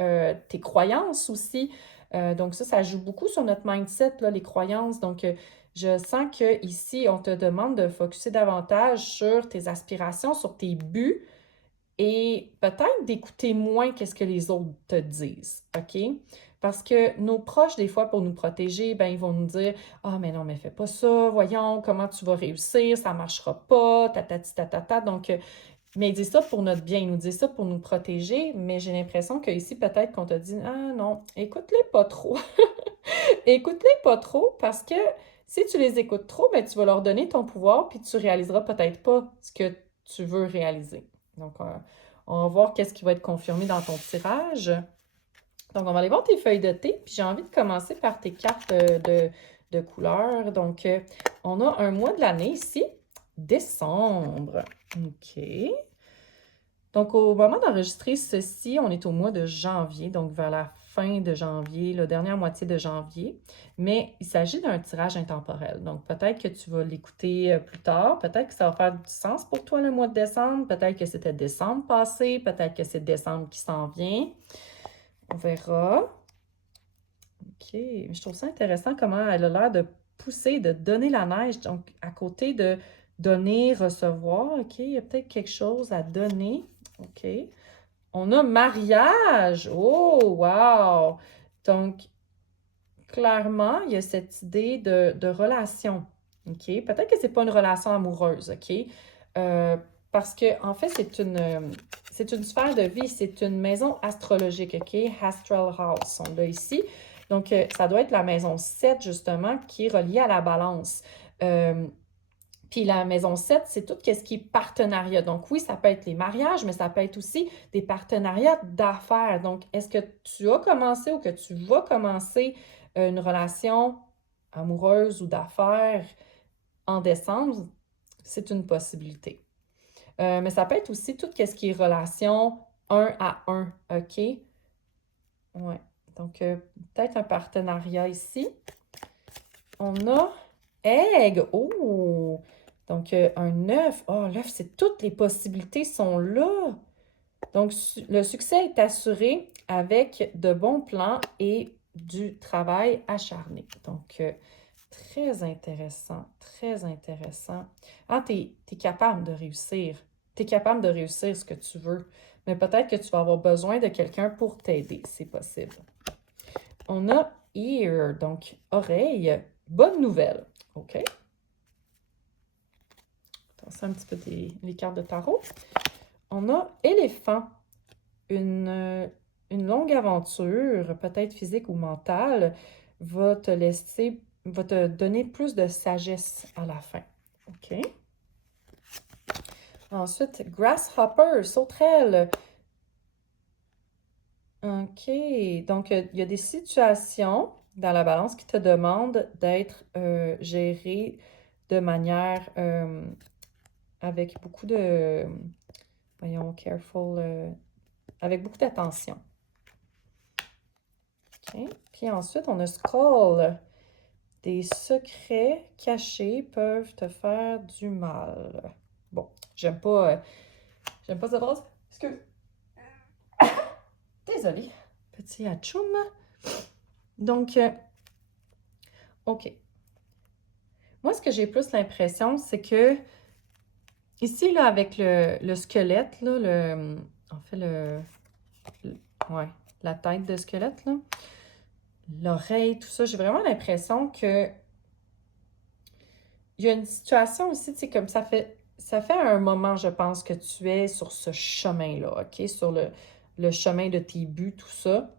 tes croyances aussi. Donc, ça joue beaucoup sur notre mindset, là, les croyances. Donc, je sens que ici, on te demande de focuser davantage sur tes aspirations, sur tes buts, et peut-être d'écouter moins qu'est-ce que les autres te disent, OK? Parce que nos proches, des fois, pour nous protéger, ben ils vont nous dire « Ah, mais non, mais fais pas ça, voyons, comment tu vas réussir, ça marchera pas, tatati tatata. » Donc, mais ils disent ça pour notre bien, ils nous disent ça pour nous protéger, mais j'ai l'impression qu'ici, peut-être qu'on te dit « Ah non, écoute-les pas trop. » Écoute-les pas trop parce que si tu les écoutes trop, ben, tu vas leur donner ton pouvoir puis tu réaliseras peut-être pas ce que tu veux réaliser. Donc, on va voir qu'est-ce qui va être confirmé dans ton tirage. Donc, on va aller voir tes feuilles de thé. Puis, j'ai envie de commencer par tes cartes de couleurs. Donc, on a un mois de l'année ici, décembre. OK. Donc, au moment d'enregistrer ceci, on est au mois de janvier, donc vers la fin de janvier, la dernière moitié de janvier. Mais il s'agit d'un tirage intemporel. Donc, peut-être que tu vas l'écouter plus tard. Peut-être que ça va faire du sens pour toi le mois de décembre. Peut-être que c'était décembre passé. Peut-être que c'est décembre qui s'en vient. On verra. OK. Je trouve ça intéressant comment elle a l'air de pousser, de donner la neige. Donc, à côté de donner, recevoir, OK, il y a peut-être quelque chose à donner. OK. On a mariage. Oh, wow! Donc, clairement, il y a cette idée de relation. OK? Peut-être que c'est pas une relation amoureuse, OK? Parce que, en fait, c'est une sphère de vie, c'est une maison astrologique, OK? Astral House, on l'a ici. Donc, ça doit être la maison 7, justement, qui est reliée à la balance. Puis la maison 7, c'est tout ce qui est partenariat. Donc oui, ça peut être les mariages, mais ça peut être aussi des partenariats d'affaires. Donc, est-ce que tu as commencé ou que tu vas commencer une relation amoureuse ou d'affaires en décembre? C'est une possibilité. Mais ça peut être aussi tout ce qui est relation un à un, OK? Ouais. Donc, peut-être un partenariat ici. On a Egg. Oh! Donc, un œuf. Oh, l'œuf, c'est toutes les possibilités sont là. Donc, le succès est assuré avec de bons plans et du travail acharné. Donc, très intéressant, très intéressant. Ah, tu es capable de réussir. Tu es capable de réussir ce que tu veux. Mais peut-être que tu vas avoir besoin de quelqu'un pour t'aider, c'est possible. On a ear, donc oreille. Bonne nouvelle. OK. C'est un petit peu les cartes de tarot. On a éléphant. Une longue aventure, peut-être physique ou mentale, va te donner plus de sagesse à la fin. OK? Ensuite, grasshopper, sauterelle. OK. Donc, il y a des situations dans la balance qui te demandent d'être gérées de manière avec beaucoup de, voyons, careful, avec beaucoup d'attention. OK. Puis ensuite, on a Skull. Des secrets cachés peuvent te faire du mal. Bon, j'aime pas cette phrase. Excuse. Désolée. Petit atchoum. Donc, OK. Moi, ce que j'ai plus l'impression, c'est que ici, là, avec le squelette, là, en fait, ouais, la tête de squelette, là, l'oreille, tout ça, j'ai vraiment l'impression que il y a une situation aussi, tu sais, comme ça fait un moment, je pense, que tu es sur ce chemin-là, OK? Sur le chemin de tes buts, tout ça.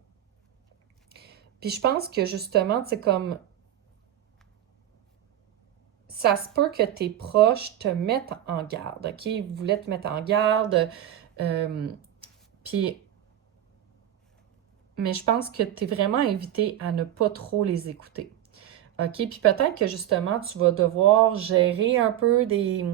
Puis je pense que justement, tu sais, comme ça se peut que tes proches te mettent en garde, OK? Ils voulaient te mettre en garde. Puis, mais je pense que tu es vraiment invité à ne pas trop les écouter. OK? Puis peut-être que justement, tu vas devoir gérer un peu des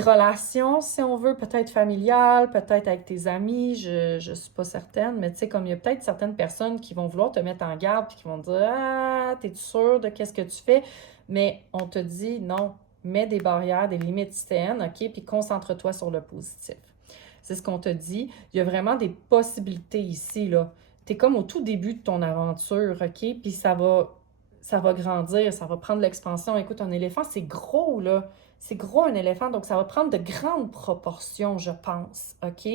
relations, si on veut, peut-être familiales, peut-être avec tes amis, je suis pas certaine, mais tu sais, comme il y a peut-être certaines personnes qui vont vouloir te mettre en garde puis qui vont te dire Ah, t'es-tu sûr de qu'est-ce que tu fais? Mais on te dit non, mets des barrières, des limites saines, OK? Puis concentre-toi sur le positif. C'est ce qu'on te dit. Il y a vraiment des possibilités ici, là. T'es comme au tout début de ton aventure, OK? Puis ça va grandir, ça va prendre l'expansion. Écoute, un éléphant, c'est gros, là. C'est gros un éléphant, donc ça va prendre de grandes proportions, je pense, OK?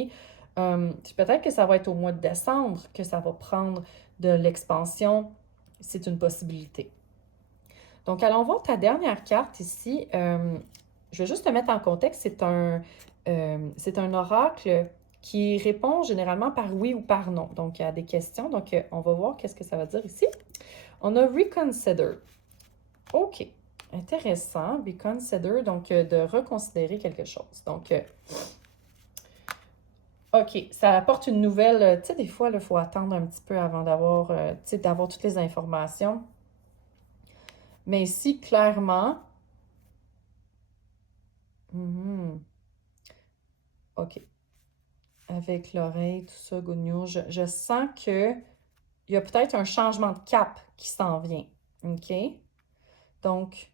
Peut-être que ça va être au mois de décembre que ça va prendre de l'expansion. C'est une possibilité. Donc, allons voir ta dernière carte ici. Je vais juste te mettre en contexte. C'est un oracle qui répond généralement par oui ou par non. Donc, il y a des questions. Donc, on va voir qu'est-ce que ça va dire ici. On a reconsider. OK. Intéressant. Reconsider, donc de reconsidérer quelque chose. Donc, OK, ça apporte une nouvelle. Tu sais, des fois, il faut attendre un petit peu avant d'avoir toutes les informations. Mais ici, clairement, OK, avec l'oreille, tout ça, good news, je sens que il y a peut-être un changement de cap qui s'en vient. OK? Donc,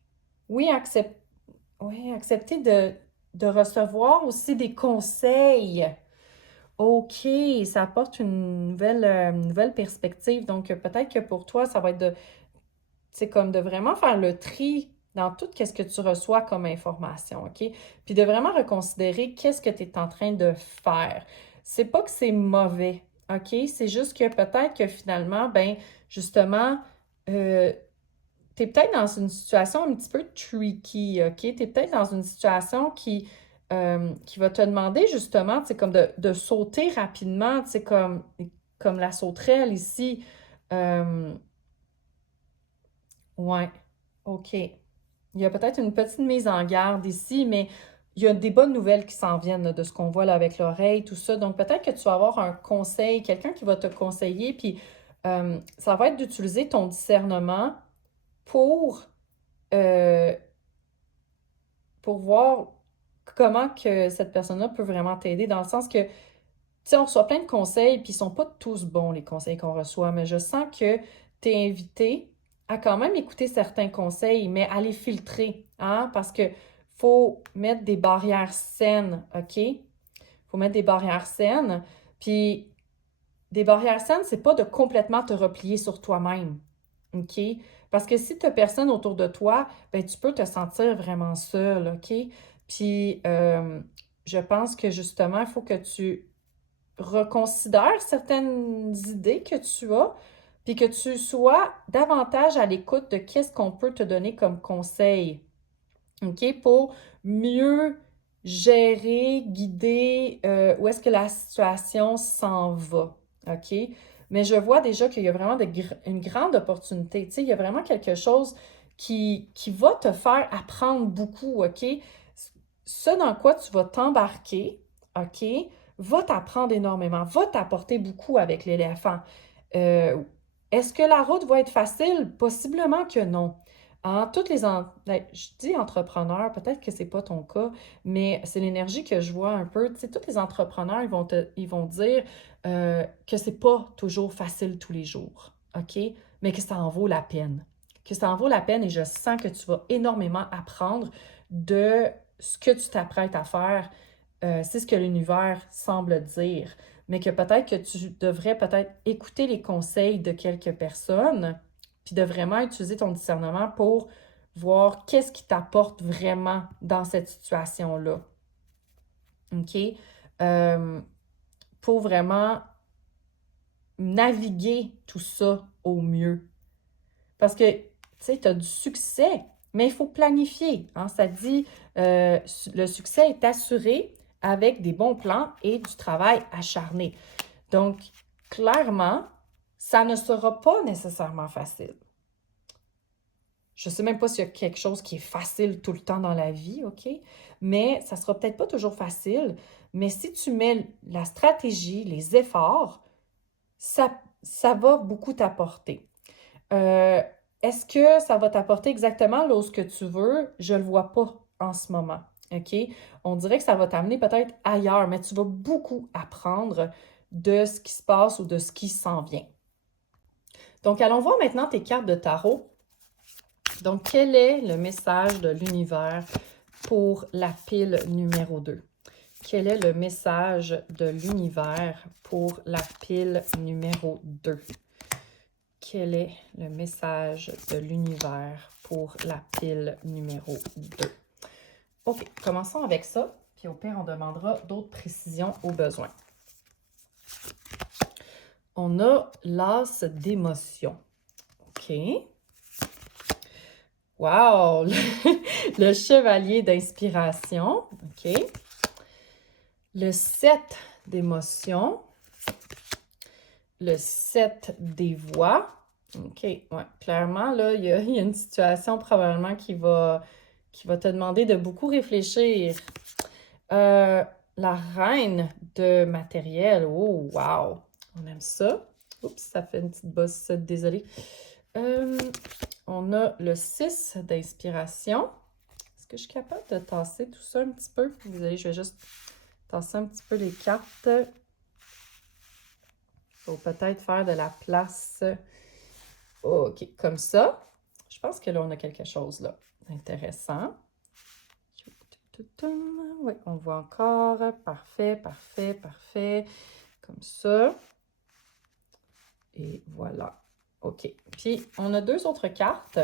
oui, accepter de recevoir aussi des conseils. OK, ça apporte une nouvelle perspective. Donc, peut-être que pour toi, ça va être c'est comme de vraiment faire le tri dans tout ce que tu reçois comme information, OK? Puis de vraiment reconsidérer qu'est-ce que tu es en train de faire. C'est pas que c'est mauvais, OK? C'est juste que peut-être que finalement, ben justement, tu es peut-être dans une situation un petit peu tricky, OK? Tu es peut-être dans une situation qui va te demander justement, tu sais, comme de sauter rapidement, tu sais, comme la sauterelle ici. Ouais, OK. Il y a peut-être une petite mise en garde ici, mais il y a des bonnes nouvelles qui s'en viennent là, de ce qu'on voit là, avec l'oreille, tout ça. Donc, peut-être que tu vas avoir un conseil, quelqu'un qui va te conseiller, puis ça va être d'utiliser ton discernement pour, euh, pour voir comment que cette personne-là peut vraiment t'aider, dans le sens que sais, on reçoit plein de conseils, puis ils sont pas tous bons, les conseils qu'on reçoit, mais je sens que tu es invité à quand même écouter certains conseils, mais à les filtrer, hein, parce que faut mettre des barrières saines, OK? Faut mettre des barrières saines, puis des barrières saines, c'est pas de complètement te replier sur toi-même, OK? Parce que si tu personne autour de toi, ben tu peux te sentir vraiment seul, OK? Puis, je pense que justement, il faut que tu reconsidères certaines idées que tu as, puis que tu sois davantage à l'écoute de qu'est-ce qu'on peut te donner comme conseil, OK? Pour mieux gérer, guider, où est-ce que la situation s'en va, OK? Mais je vois déjà qu'il y a vraiment une grande opportunité. Tu sais, il y a vraiment quelque chose qui va te faire apprendre beaucoup, OK? Ce dans quoi tu vas t'embarquer, OK, va t'apprendre énormément, va t'apporter beaucoup avec l'éléphant. Euh, Est-ce que la route va être facile? Possiblement que non. Hein, ben, je dis entrepreneurs, peut-être que c'est pas ton cas, mais c'est l'énergie que je vois un peu. Tu sais, tous les entrepreneurs, ils vont dire que c'est pas toujours facile tous les jours, OK? Mais que ça en vaut la peine. Que ça en vaut la peine et je sens que tu vas énormément apprendre de ce que tu t'apprêtes à faire. C'est ce que l'univers semble dire, mais que peut-être que tu devrais peut-être écouter les conseils de quelques personnes puis de vraiment utiliser ton discernement pour voir qu'est-ce qui t'apporte vraiment dans cette situation-là. OK? Euh, pour vraiment naviguer tout ça au mieux. Parce que, tu sais, tu as du succès, mais il faut planifier. Hein? Ça dit, le succès est assuré avec des bons plans et du travail acharné. Donc, clairement, ça ne sera pas nécessairement facile. Je ne sais même pas s'il y a quelque chose qui est facile tout le temps dans la vie, OK? Mais ça ne sera peut-être pas toujours facile. Mais si tu mets la stratégie, les efforts, ça va beaucoup t'apporter. Euh, Est-ce que ça va t'apporter exactement là où ce que tu veux? Je ne le vois pas en ce moment, OK? On dirait que ça va t'amener peut-être ailleurs, mais tu vas beaucoup apprendre de ce qui se passe ou de ce qui s'en vient. Donc, allons voir maintenant tes cartes de tarot. Donc, quel est le message de l'univers pour la pile numéro 2? Quel est le message de l'univers pour la pile numéro 2? Quel est le message de l'univers pour la pile numéro 2? OK, commençons avec ça, puis au pire, on demandera d'autres précisions au besoin. On a l'as d'émotion. OK. Wow! Le chevalier d'inspiration. OK. Le 7 d'émotion. Le 7 des voix. OK, ouais. Clairement, là, il y a une situation probablement qui va te demander de beaucoup réfléchir. La reine de matériel. Oh, wow! On aime ça. Oups, ça fait une petite bosse, désolée. On a le 6 d'inspiration. Est-ce que je suis capable de tasser tout ça un petit peu? Désolée, je vais juste tasser un petit peu les cartes. Il faut peut-être faire de la place. OK, comme ça. Je pense que là, on a quelque chose là d'intéressant. Oui, on voit encore. Parfait, parfait, parfait. Comme ça. Et voilà. OK. Puis, on a deux autres cartes.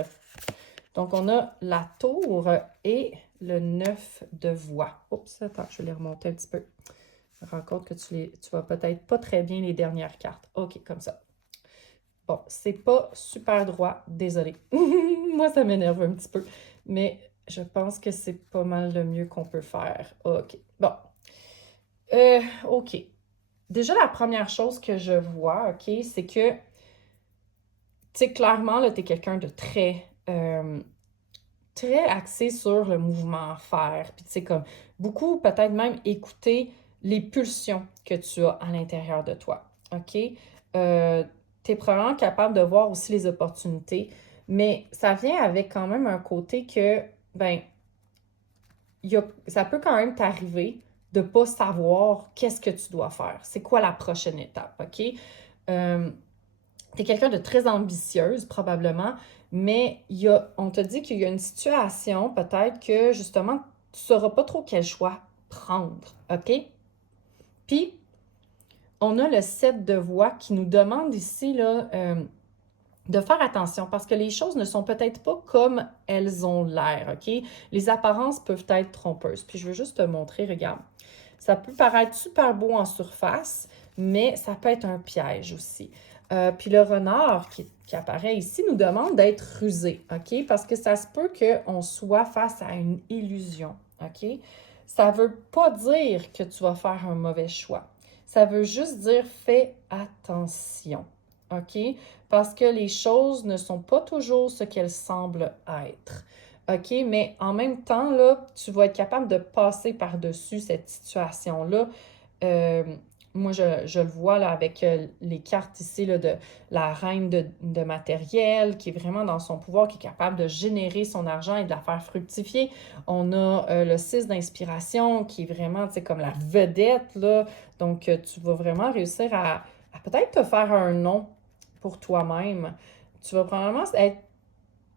Donc, on a la tour et le 9 de voix. Oups, attends, je vais les remonter un petit peu. Je me rends compte que tu vois peut-être pas très bien les dernières cartes. OK, comme ça. Bon, c'est pas super droit, désolé. Moi, ça m'énerve un petit peu. Mais je pense que c'est pas mal le mieux qu'on peut faire. OK, bon. OK. Déjà, la première chose que je vois, OK, c'est que, tu sais, clairement, là, t'es quelqu'un de très axé sur le mouvement à faire. Puis, tu sais, comme beaucoup, peut-être même écouter les pulsions que tu as à l'intérieur de toi. OK? Tu es probablement capable de voir aussi les opportunités, mais ça vient avec quand même un côté que, ben, ça peut quand même t'arriver de pas savoir qu'est-ce que tu dois faire. C'est quoi la prochaine étape, OK? Tu es quelqu'un de très ambitieuse, probablement, mais on te dit qu'il y a une situation, peut-être que, justement, tu ne sauras pas trop quel choix prendre, OK? Puis, on a le 7 de voix qui nous demande ici, là, de faire attention parce que les choses ne sont peut-être pas comme elles ont l'air, OK? Les apparences peuvent être trompeuses. Puis je veux juste te montrer, regarde. Ça peut paraître super beau en surface, mais ça peut être un piège aussi. Puis le renard qui apparaît ici nous demande d'être rusé, OK? Parce que ça se peut qu'on soit face à une illusion, OK? Ça ne veut pas dire que tu vas faire un mauvais choix. Ça veut juste dire fais attention, OK? Parce que les choses ne sont pas toujours ce qu'elles semblent être. OK? Mais en même temps, là, tu vas être capable de passer par-dessus cette situation-là. Euh, Moi, je le vois là, avec les cartes ici là, de la reine de matériel qui est vraiment dans son pouvoir, qui est capable de générer son argent et de la faire fructifier. On a le 6 d'inspiration qui est vraiment, tu sais, comme la vedette, là. Donc, tu vas vraiment réussir à peut-être te faire un nom pour toi-même. Tu vas probablement être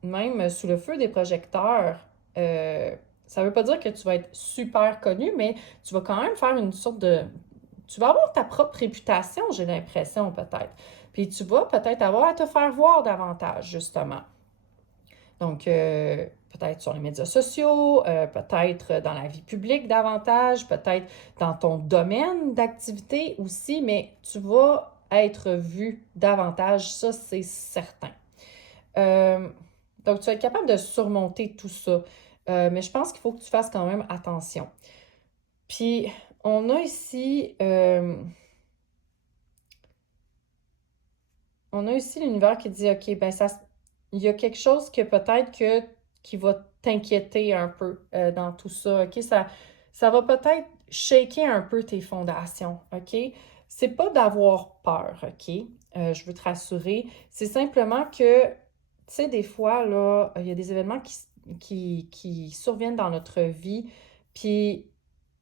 même sous le feu des projecteurs. Ça ne veut pas dire que tu vas être super connu, mais tu vas quand même faire une sorte de... Tu vas avoir ta propre réputation, j'ai l'impression, peut-être. Puis tu vas peut-être avoir à te faire voir davantage, justement. Donc, peut-être sur les médias sociaux, peut-être dans la vie publique davantage, peut-être dans ton domaine d'activité aussi, mais tu vas être vu davantage, ça c'est certain. Euh, donc, tu vas être capable de surmonter tout ça. Mais je pense qu'il faut que tu fasses quand même attention. Puis, on a ici, l'univers qui dit, OK, ben il y a quelque chose que peut-être qui va t'inquiéter un peu dans tout ça, OK? Ça va peut-être shaker un peu tes fondations, OK? C'est pas d'avoir peur, OK? Je veux te rassurer. C'est simplement que, tu sais, des fois, là, il y a des événements qui surviennent dans notre vie, puis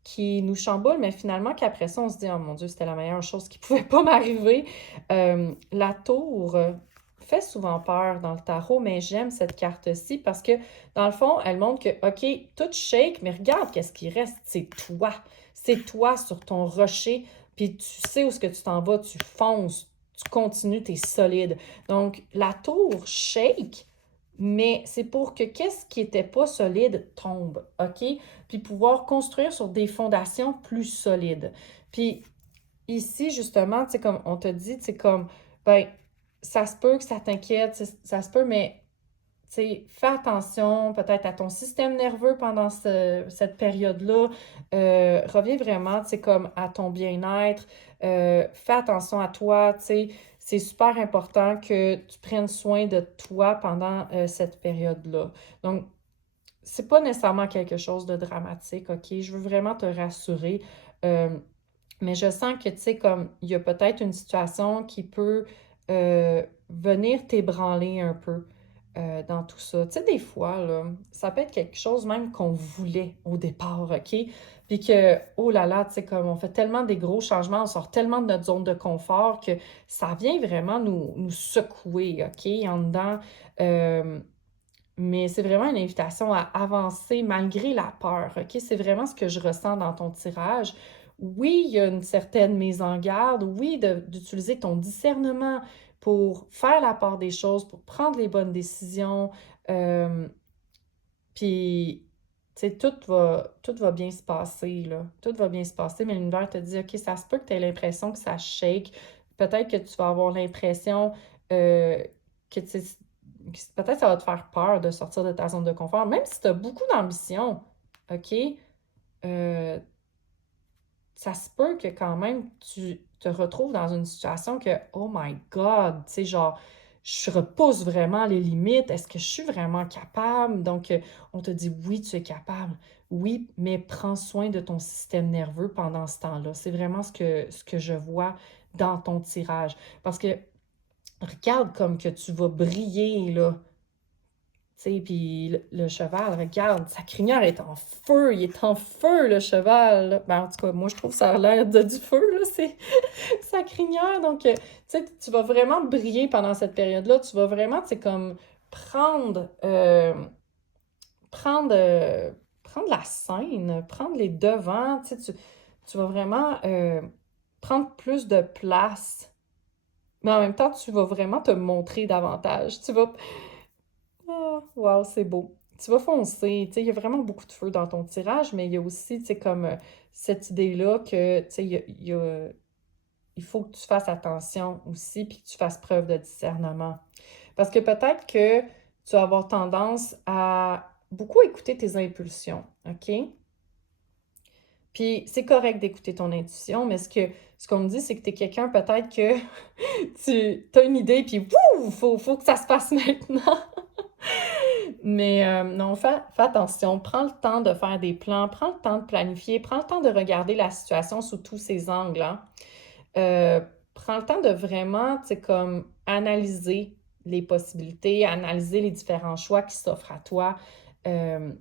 qui nous chamboulent, mais finalement qu'après ça, on se dit, oh mon Dieu, c'était la meilleure chose qui pouvait pas m'arriver. La tour fait souvent peur dans le tarot, mais j'aime cette carte-ci parce que, dans le fond, elle montre que, OK, tout shake, mais regarde qu'est-ce qui reste, c'est toi. C'est toi sur ton rocher, puis tu sais où est-ce que tu t'en vas, tu fonces, tu continues, tu es solide. Donc, la tour shake, mais c'est pour que qu'est-ce qui n'était pas solide tombe, OK? Puis pouvoir construire sur des fondations plus solides. Puis ici, justement, tu sais, comme on te dit, tu sais, comme, ben, ça se peut que ça t'inquiète, ça se peut, mais, tu sais, fais attention peut-être à ton système nerveux pendant cette période-là. Reviens vraiment, tu sais, comme à ton bien-être. Fais attention à toi, tu sais. C'est super important que tu prennes soin de toi pendant cette période-là. Donc, c'est pas nécessairement quelque chose de dramatique, OK? Je veux vraiment te rassurer. Euh, mais je sens que, tu sais, comme il y a peut-être une situation qui peut venir t'ébranler un peu dans tout ça. Tu sais, des fois, là, ça peut être quelque chose même qu'on voulait au départ, OK? Puis que, oh là là, tu sais, comme on fait tellement des gros changements, on sort tellement de notre zone de confort que ça vient vraiment nous secouer, OK, en dedans. Euh, mais c'est vraiment une invitation à avancer malgré la peur, OK? C'est vraiment ce que je ressens dans ton tirage. Oui, il y a une certaine mise en garde, oui, d'utiliser ton discernement pour faire la part des choses, pour prendre les bonnes décisions. euh, Puis, tu sais, tout va bien se passer, là. Tout va bien se passer, mais l'univers te dit, OK, ça se peut que tu aies l'impression que ça shake. Peut-être que tu vas avoir l'impression euh, que, tu sais, peut-être ça va te faire peur de sortir de ta zone de confort, même si tu as beaucoup d'ambition, OK? Euh, Ça se peut que quand même tu te retrouves dans une situation que, oh my God, tu sais, genre, je repousse vraiment les limites. Est-ce que je suis vraiment capable? Donc, on te dit, oui, tu es capable. Oui, mais prends soin de ton système nerveux pendant ce temps-là. C'est vraiment ce que je vois dans ton tirage. Parce que regarde comme que tu vas briller, là. Tu sais, puis le cheval, regarde, sa crinière est en feu, il est en feu, le cheval, là. Ben, en tout cas, moi, je trouve que ça a l'air de du feu, là, c'est sa crinière. Donc, tu sais, tu vas vraiment briller pendant cette période-là. Tu vas vraiment, tu sais, comme prendre, prendre, prendre la scène, prendre les devants, tu sais, tu vas vraiment prendre plus de place. Mais en même temps, tu vas vraiment te montrer davantage. Tu vas ah, wow, c'est beau. Tu vas foncer, tu sais, il y a vraiment beaucoup de feu dans ton tirage, mais il y a aussi, tu sais, comme cette idée-là que, tu sais, il faut que tu fasses attention aussi, puis que tu fasses preuve de discernement. Parce que peut-être que tu vas avoir tendance à beaucoup écouter tes impulsions, OK? Puis c'est correct d'écouter ton intuition, mais ce qu'on me dit, c'est que tu es quelqu'un peut-être que tu as une idée, puis wouh, faut que ça se passe maintenant. Mais non, fais attention, prends le temps de faire des plans, prends le temps de planifier, prends le temps de regarder la situation sous tous ses angles, hein. Prends le temps de vraiment, tu sais, comme analyser les possibilités, analyser les différents choix qui s'offrent à toi. Euh,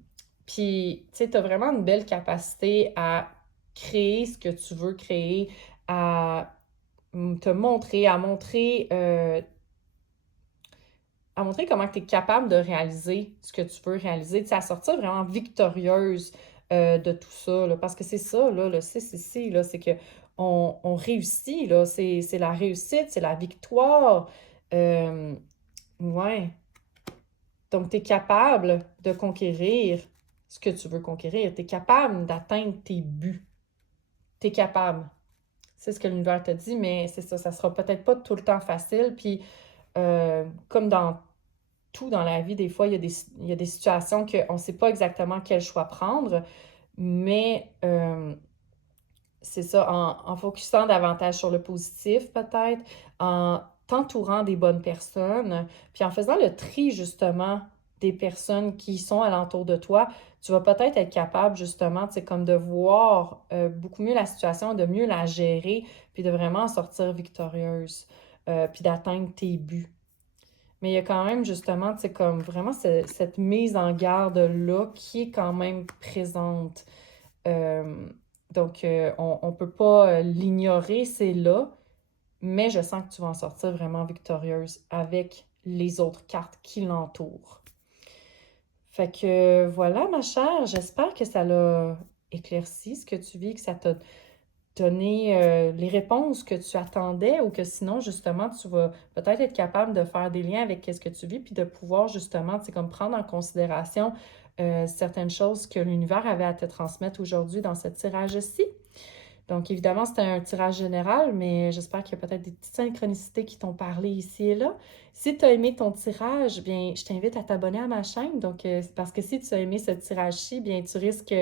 Puis, tu sais, tu as vraiment une belle capacité à créer ce que tu veux créer, à te montrer, à montrer comment tu es capable de réaliser ce que tu veux réaliser, tu sais, à sortir vraiment victorieuse de tout ça, là, parce que c'est ça, là, le 6 ici, là, c'est que on réussit, là, c'est la réussite, c'est la victoire. Euh, ouais. Donc, tu es capable de conquérir ce que tu veux conquérir. Tu es capable d'atteindre tes buts. Tu es capable. C'est ce que l'univers te dit, mais c'est ça sera peut-être pas tout le temps facile. Puis, comme dans tout dans la vie, des fois, il y a des situations qu'on ne sait pas exactement quel choix prendre, mais c'est ça, en focusant davantage sur le positif, peut-être, en t'entourant des bonnes personnes, puis en faisant le tri, justement, des personnes qui sont alentour de toi, tu vas peut-être être capable, justement, tu sais, comme de voir beaucoup mieux la situation, de mieux la gérer, puis de vraiment en sortir victorieuse, puis d'atteindre tes buts. Mais il y a quand même justement, tu sais, comme vraiment cette mise en garde-là qui est quand même présente. Euh, donc, on ne peut pas l'ignorer, c'est là, mais je sens que tu vas en sortir vraiment victorieuse avec les autres cartes qui l'entourent. Fait que voilà, ma chère, j'espère que ça l'a éclairci ce que tu vis, que ça t'a donner les réponses que tu attendais ou que sinon, justement, tu vas peut-être être capable de faire des liens avec ce que tu vis puis de pouvoir, justement, tu sais, comme prendre en considération certaines choses que l'univers avait à te transmettre aujourd'hui dans ce tirage-ci. Donc, évidemment, c'était un tirage général, mais j'espère qu'il y a peut-être des petites synchronicités qui t'ont parlé ici et là. Si tu as aimé ton tirage, bien, je t'invite à t'abonner à ma chaîne. Donc, parce que si tu as aimé ce tirage-ci, bien, tu risques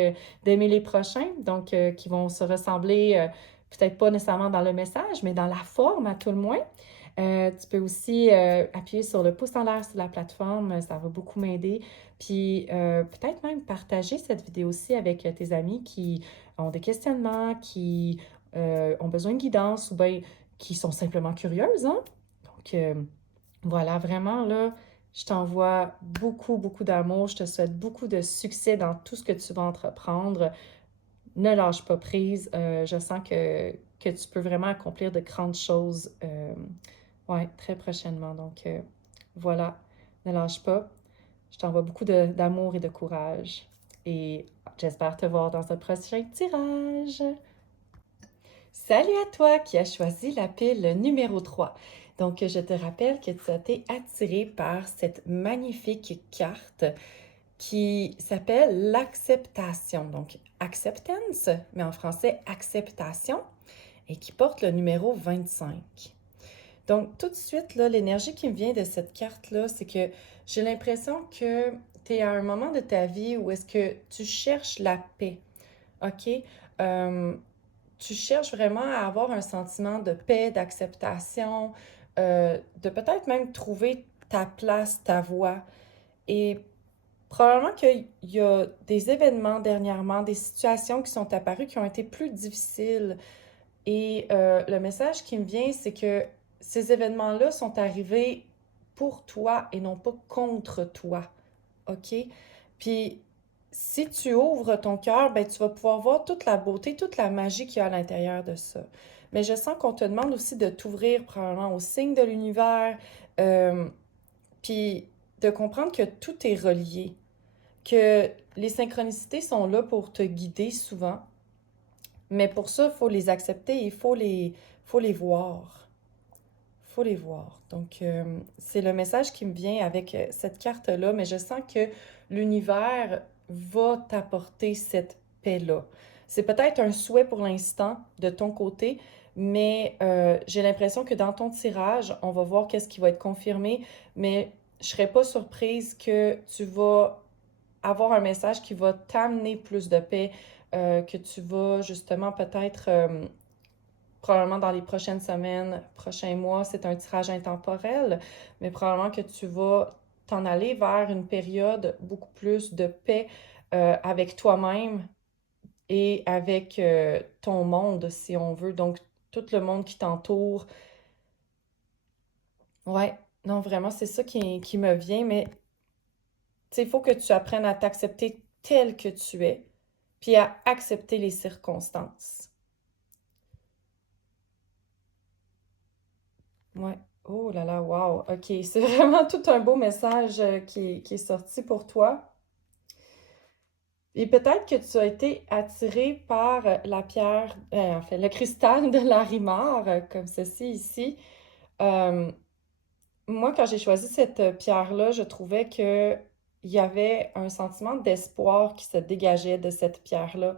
d'aimer les prochains, donc qui vont se ressembler, peut-être pas nécessairement dans le message, mais dans la forme à tout le moins. Tu peux aussi appuyer sur le pouce en l'air sur la plateforme, ça va beaucoup m'aider. Puis peut-être même partager cette vidéo-ci avec tes amis qui ont des questionnements, qui ont besoin de guidance ou bien qui sont simplement curieuses, hein? Donc voilà, vraiment là, je t'envoie beaucoup, beaucoup d'amour. Je te souhaite beaucoup de succès dans tout ce que tu vas entreprendre. Ne lâche pas prise. Je sens que tu peux vraiment accomplir de grandes choses ouais, très prochainement. Donc voilà, ne lâche pas. Je t'envoie beaucoup d'amour et de courage. Et j'espère te voir dans un prochain tirage. Salut à toi qui as choisi la pile numéro 3. Donc, je te rappelle que tu as été attiré par cette magnifique carte qui s'appelle l'acceptation. Donc, acceptance, mais en français, acceptation, et qui porte le numéro 25. Donc, tout de suite, là, l'énergie qui me vient de cette carte-là, c'est que j'ai l'impression que tu es à un moment de ta vie où est-ce que tu cherches la paix, OK? Euh, Tu cherches vraiment à avoir un sentiment de paix, d'acceptation, de peut-être même trouver ta place, ta voie. Et probablement qu'il y a des événements dernièrement, des situations qui sont apparues qui ont été plus difficiles. Et le message qui me vient, c'est que ces événements-là sont arrivés pour toi et non pas contre toi. OK? Puis, si tu ouvres ton cœur, ben, tu vas pouvoir voir toute la beauté, toute la magie qu'il y a à l'intérieur de ça. Mais je sens qu'on te demande aussi de t'ouvrir probablement aux signes de l'univers, euh, puis de comprendre que tout est relié, que les synchronicités sont là pour te guider souvent, mais pour ça, il faut les accepter, faut les voir. Faut les voir. Donc, c'est le message qui me vient avec cette carte-là, mais je sens que l'univers va t'apporter cette paix-là. C'est peut-être un souhait pour l'instant de ton côté, mais j'ai l'impression que dans ton tirage, on va voir qu'est-ce qui va être confirmé, mais je serais pas surprise que tu vas avoir un message qui va t'amener plus de paix, que tu vas justement peut-être probablement dans les prochaines semaines, prochains mois, c'est un tirage intemporel, mais probablement que tu vas t'en aller vers une période beaucoup plus de paix avec toi-même et avec ton monde, si on veut. Donc, tout le monde qui t'entoure. Ouais, non, vraiment, c'est ça qui me vient, mais tu sais, il faut que tu apprennes à t'accepter tel que tu es, puis à accepter les circonstances. Ouais. Oh là là, wow. OK. C'est vraiment tout un beau message qui est sorti pour toi. Et peut-être que tu as été attiré par la pierre, en fait, le cristal de Larimar, comme ceci ici. Euh, Moi, quand j'ai choisi cette pierre-là, je trouvais que il y avait un sentiment d'espoir qui se dégageait de cette pierre-là.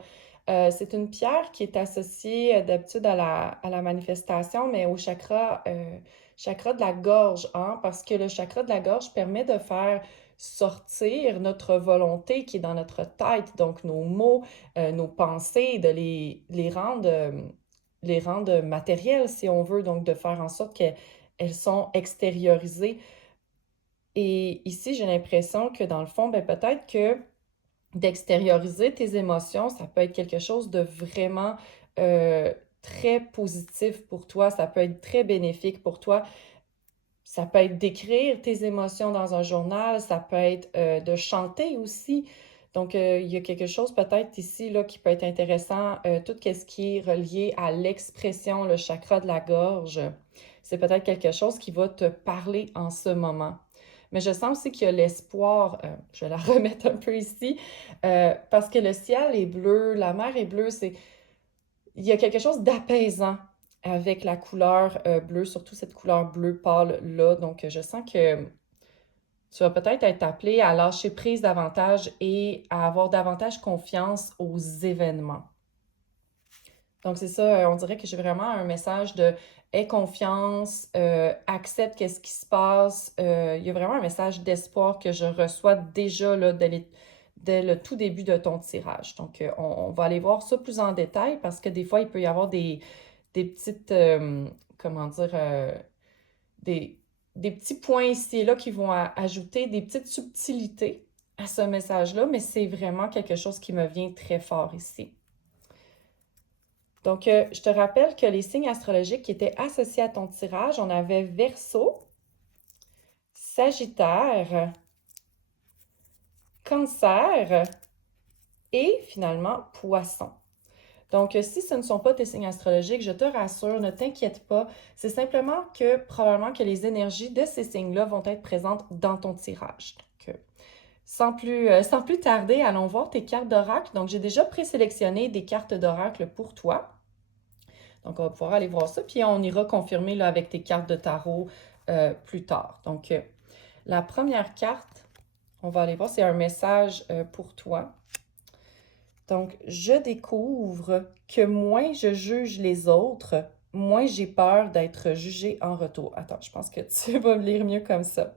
C'est une pierre qui est associée d'habitude à la manifestation, mais au chakra de la gorge, hein, parce que le chakra de la gorge permet de faire sortir notre volonté qui est dans notre tête, donc nos mots, nos pensées, de les rendre matériels, si on veut, donc de faire en sorte que elles sont extériorisées. Et ici, j'ai l'impression que dans le fond, ben, peut-être que d'extérioriser tes émotions, ça peut être quelque chose de vraiment très positif pour toi, ça peut être très bénéfique pour toi. Ça peut être d'écrire tes émotions dans un journal, ça peut être de chanter aussi. Donc, il y a quelque chose peut-être ici là, qui peut être intéressant, tout ce qui est relié à l'expression, le chakra de la gorge. C'est peut-être quelque chose qui va te parler en ce moment. Mais je sens aussi qu'il y a l'espoir, je vais la remettre un peu ici, parce que le ciel est bleu, la mer est bleue, il y a quelque chose d'apaisant avec la couleur bleue, surtout cette couleur bleu pâle-là. Donc, je sens que tu vas peut-être être appelé à lâcher prise davantage et à avoir davantage confiance aux événements. Donc, c'est ça, on dirait que j'ai vraiment un message de aie confiance, accepte qu'est-ce qui se passe. Il y a vraiment un message d'espoir que je reçois déjà là, dès le tout début de ton tirage. Donc, on va aller voir ça plus en détail parce que des fois, il peut y avoir des petites, comment dire, des, des petits points ici et là qui vont ajouter des petites subtilités à ce message-là, mais c'est vraiment quelque chose qui me vient très fort ici. Donc, je te rappelle que les signes astrologiques qui étaient associés à ton tirage, on avait Verseau, Sagittaire, Cancer et finalement Poisson. Donc, si ce ne sont pas tes signes astrologiques, je te rassure, ne t'inquiète pas. C'est simplement que probablement que les énergies de ces signes-là vont être présentes dans ton tirage. Donc, sans plus tarder, allons voir tes cartes d'oracle. Donc, j'ai déjà présélectionné des cartes d'oracle pour toi. Donc, on va pouvoir aller voir ça. Puis, on ira confirmer là, avec tes cartes de tarot plus tard. Donc, la première carte, on va aller voir, c'est un message pour toi. Donc, je découvre que moins je juge les autres, moins j'ai peur d'être jugée en retour. Attends, je pense que tu vas me lire mieux comme ça.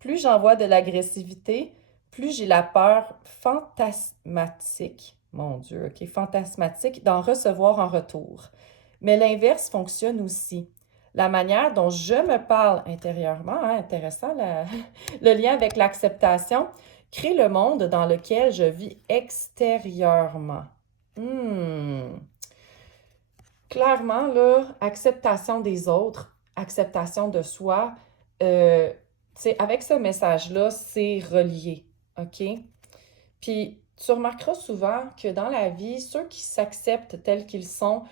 Plus j'envoie de l'agressivité, plus j'ai la peur fantasmatique, mon Dieu, ok, fantasmatique d'en recevoir en retour. Mais l'inverse fonctionne aussi. La manière dont je me parle intérieurement, hein, intéressant le lien avec l'acceptation, crée le monde dans lequel je vis extérieurement. Hmm. Clairement, là, acceptation des autres, acceptation de soi, tu sais, avec ce message-là, c'est relié. OK? Puis tu remarqueras souvent que dans la vie, ceux qui s'acceptent tels qu'ils sont,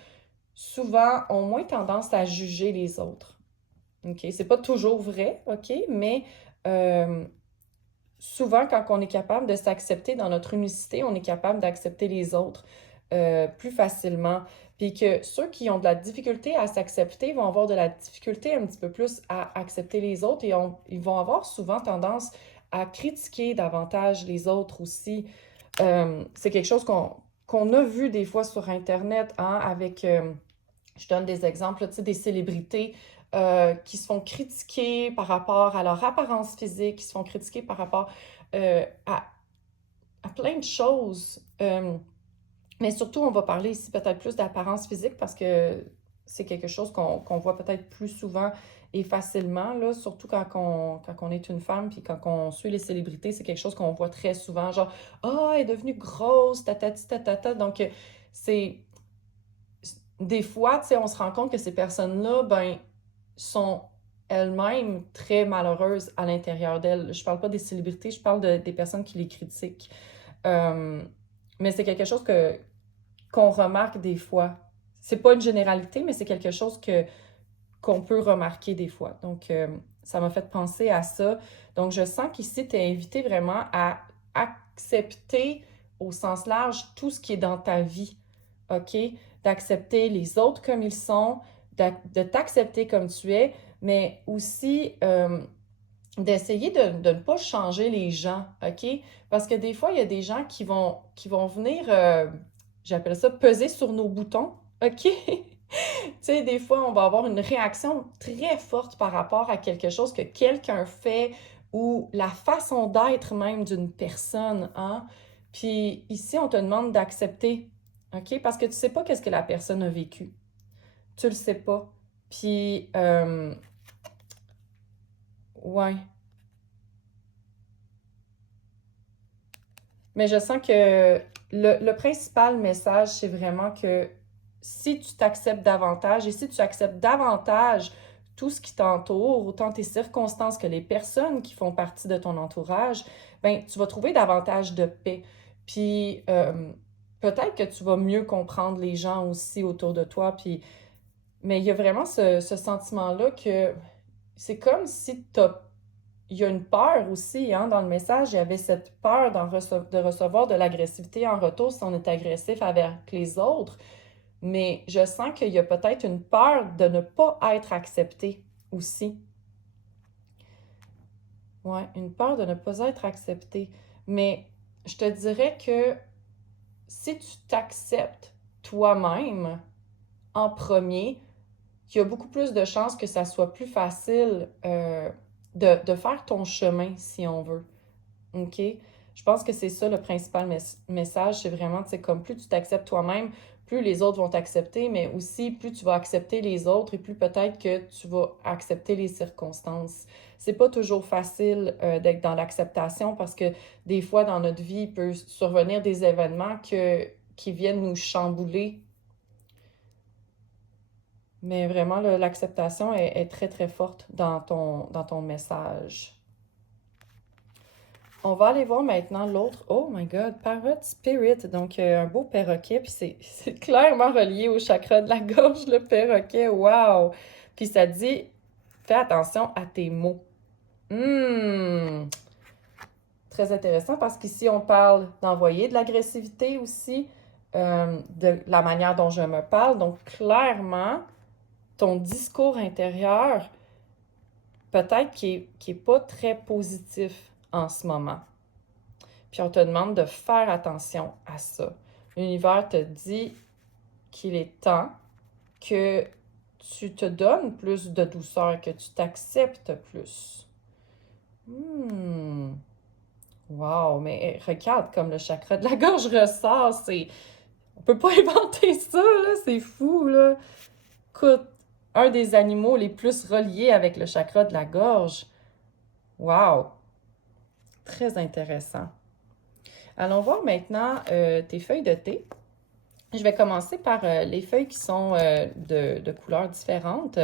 souvent ont moins tendance à juger les autres. OK? C'est pas toujours vrai, OK? Mais euh, souvent, quand on est capable de s'accepter dans notre unicité, on est capable d'accepter les autres plus facilement. Puis que ceux qui ont de la difficulté à s'accepter vont avoir de la difficulté un petit peu plus à accepter les autres et ils vont avoir souvent tendance à critiquer davantage les autres aussi. C'est quelque chose qu'on a vu des fois sur Internet, hein, avec, je donne des exemples, tu sais, des célébrités qui se font critiquer par rapport à leur apparence physique, qui se font critiquer par rapport euh, à, à plein de choses. Mais surtout, on va parler ici peut-être plus d'apparence physique parce que c'est quelque chose qu'on voit peut-être plus souvent et facilement, là, surtout quand on est une femme, puis quand on suit les célébrités, c'est quelque chose qu'on voit très souvent, genre «Ah, elle est devenue grosse, tatati tatata». Donc, c'est des fois, tu sais, on se rend compte que ces personnes-là, ben, sont elles-mêmes très malheureuses à l'intérieur d'elles. Je parle pas des célébrités, je parle des personnes qui les critiquent. Euh, mais c'est quelque chose qu'on remarque des fois. C'est pas une généralité, mais c'est quelque chose qu'on peut remarquer des fois. Donc, ça m'a fait penser à ça. Donc, je sens qu'ici, tu es invité vraiment à accepter au sens large tout ce qui est dans ta vie. OK? D'accepter les autres comme ils sont, de t'accepter comme tu es, mais aussi d'essayer de ne pas changer les gens, OK? Parce que des fois, il y a des gens qui vont venir, j'appelle ça peser sur nos boutons, OK? Tu sais, des fois, on va avoir une réaction très forte par rapport à quelque chose que quelqu'un fait ou la façon d'être même d'une personne, hein? Puis ici, on te demande d'accepter, OK? Parce que tu sais pas qu'est-ce que la personne a vécu. Tu le sais pas. Puis, ouais. Mais je sens que le principal message, c'est vraiment que si tu t'acceptes davantage et si tu acceptes davantage tout ce qui t'entoure, autant tes circonstances que les personnes qui font partie de ton entourage, ben tu vas trouver davantage de paix. Puis peut-être que tu vas mieux comprendre les gens aussi autour de toi. Puis, mais il y a vraiment ce sentiment-là que c'est comme si il y a une peur aussi, hein, dans le message. Il y avait cette peur de recevoir de l'agressivité en retour si on est agressif avec les autres. Mais je sens qu'il y a peut-être une peur de ne pas être accepté aussi. Ouais, une peur de ne pas être accepté. Mais je te dirais que si tu t'acceptes toi-même en premier, il y a beaucoup plus de chances que ça soit plus facile de faire ton chemin, si on veut. OK? Je pense que c'est ça le principal message, c'est vraiment, tu sais, comme plus tu t'acceptes toi-même, plus les autres vont t'accepter, mais aussi plus tu vas accepter les autres et plus peut-être que tu vas accepter les circonstances. C'est pas toujours facile d'être dans l'acceptation parce que des fois dans notre vie, il peut survenir des événements qui viennent nous chambouler, mais vraiment l'acceptation est très très forte dans ton message. On va aller voir maintenant l'autre. Oh my God, Parrot Spirit. Donc, un beau perroquet. Puis c'est clairement relié au chakra de la gorge, le perroquet. Wow! Puis ça dit, fais attention à tes mots. Hmm, très intéressant parce qu'ici, on parle d'envoyer de l'agressivité aussi, de la manière dont je me parle. Donc, clairement, ton discours intérieur, peut-être qui est pas très positif en ce moment. Puis on te demande de faire attention à ça. L'univers te dit qu'il est temps que tu te donnes plus de douceur, que tu t'acceptes plus. Hmm. Wow, mais regarde comme le chakra de la gorge ressort, c'est... On peut pas inventer ça, là, c'est fou, là. Écoute, un des animaux les plus reliés avec le chakra de la gorge. Wow, très intéressant. Allons voir maintenant tes feuilles de thé. Je vais commencer par les feuilles qui sont de couleurs différentes.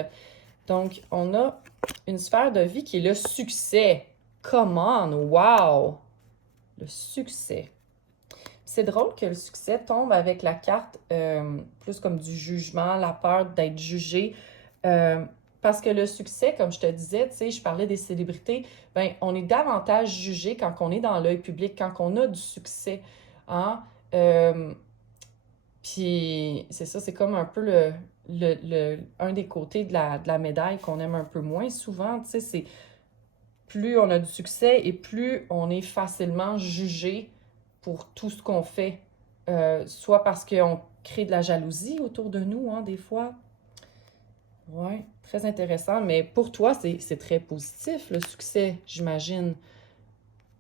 Donc, on a une sphère de vie qui est le succès. Come on, wow! le succès. C'est drôle que le succès tombe avec la carte plus comme du jugement, la peur d'être jugé. Parce que le succès, comme je te disais, tu sais, je parlais des célébrités, ben, on est davantage jugé quand on est dans l'œil public, quand on a du succès. Hein? Puis c'est ça, c'est comme un peu un des côtés de la médaille qu'on aime un peu moins souvent. Tu sais, c'est plus on a du succès et plus on est facilement jugé pour tout ce qu'on fait. Soit parce qu'on crée de la jalousie autour de nous, hein, des fois. Ouais, très intéressant. Mais pour toi, c'est très positif, le succès, j'imagine.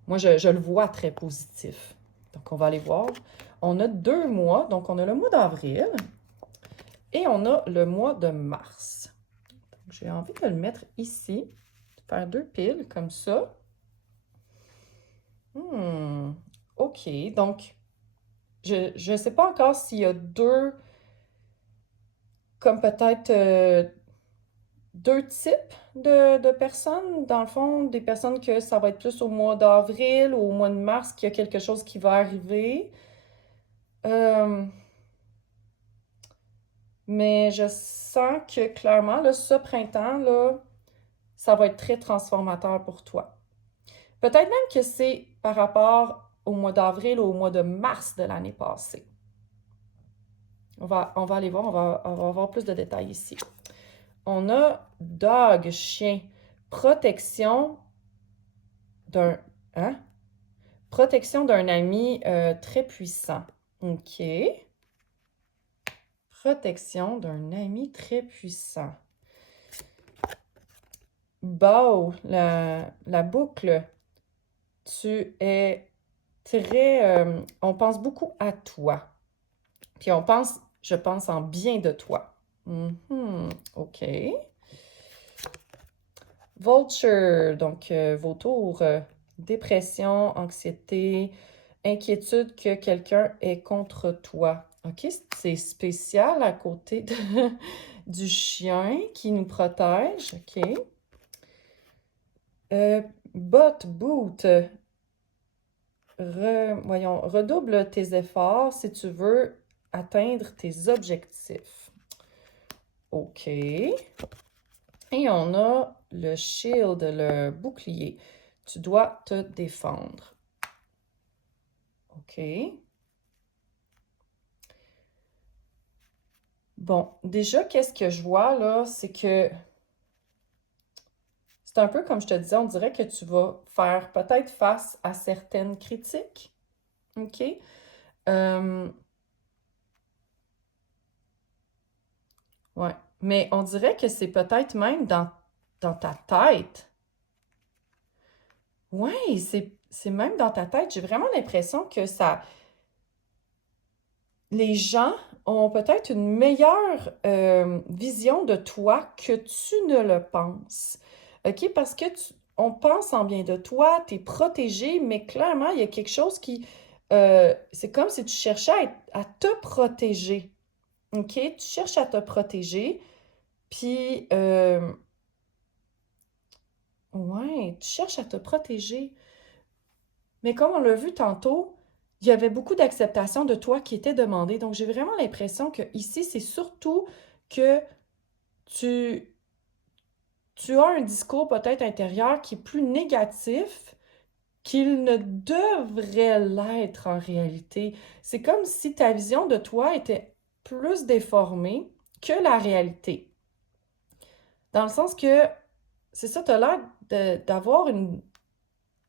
Moi, je le vois très positif. Donc, on va aller voir. On a 2 mois. Donc, on a le mois d'avril et on a le mois de mars. J'ai envie de le mettre ici, faire 2 piles comme ça. OK. Donc, je ne sais pas encore s'il y a comme peut-être 2 types de personnes. Dans le fond, des personnes que ça va être plus au mois d'avril ou au mois de mars qu'il y a quelque chose qui va arriver. Mais je sens que clairement, là, ce printemps, là, ça va être très transformateur pour toi. Peut-être même que c'est par rapport au mois d'avril ou au mois de mars de l'année passée. On va aller voir, on va avoir plus de détails ici. On a dog, chien, protection d'un protection d'un ami très puissant. OK. Protection d'un ami très puissant. Bow, la boucle. Tu es très... on pense beaucoup à toi. Puis on pense, je pense en bien de toi. OK. Vulture, donc vautour, dépression, anxiété, inquiétude que quelqu'un est contre toi. OK, c'est spécial à côté du chien qui nous protège. OK. Boot. Voyons, redouble tes efforts si tu veux atteindre tes objectifs. OK. Et on a le shield, le bouclier. Tu dois te défendre. OK. Bon, déjà, qu'est-ce que je vois là, c'est que c'est un peu comme je te disais, on dirait que tu vas faire peut-être face à certaines critiques. OK? Ouais. Mais on dirait que c'est peut-être même dans ta tête. Ouais, c'est même dans ta tête. J'ai vraiment l'impression que ça... Les gens ont peut-être une meilleure vision de toi que tu ne le penses. OK? Parce que on pense en bien de toi, tu es protégé, mais clairement, il y a quelque chose qui... c'est comme si tu cherchais à te protéger. OK? Tu cherches à te protéger, puis... ouais, tu cherches à te protéger. Mais comme on l'a vu tantôt, il y avait beaucoup d'acceptation de toi qui était demandée. Donc, j'ai vraiment l'impression que ici, c'est surtout que tu, tu as un discours peut-être intérieur qui est plus négatif qu'il ne devrait l'être en réalité. C'est comme si ta vision de toi était plus déformée que la réalité. Dans le sens que, c'est ça, tu as l'air d'avoir une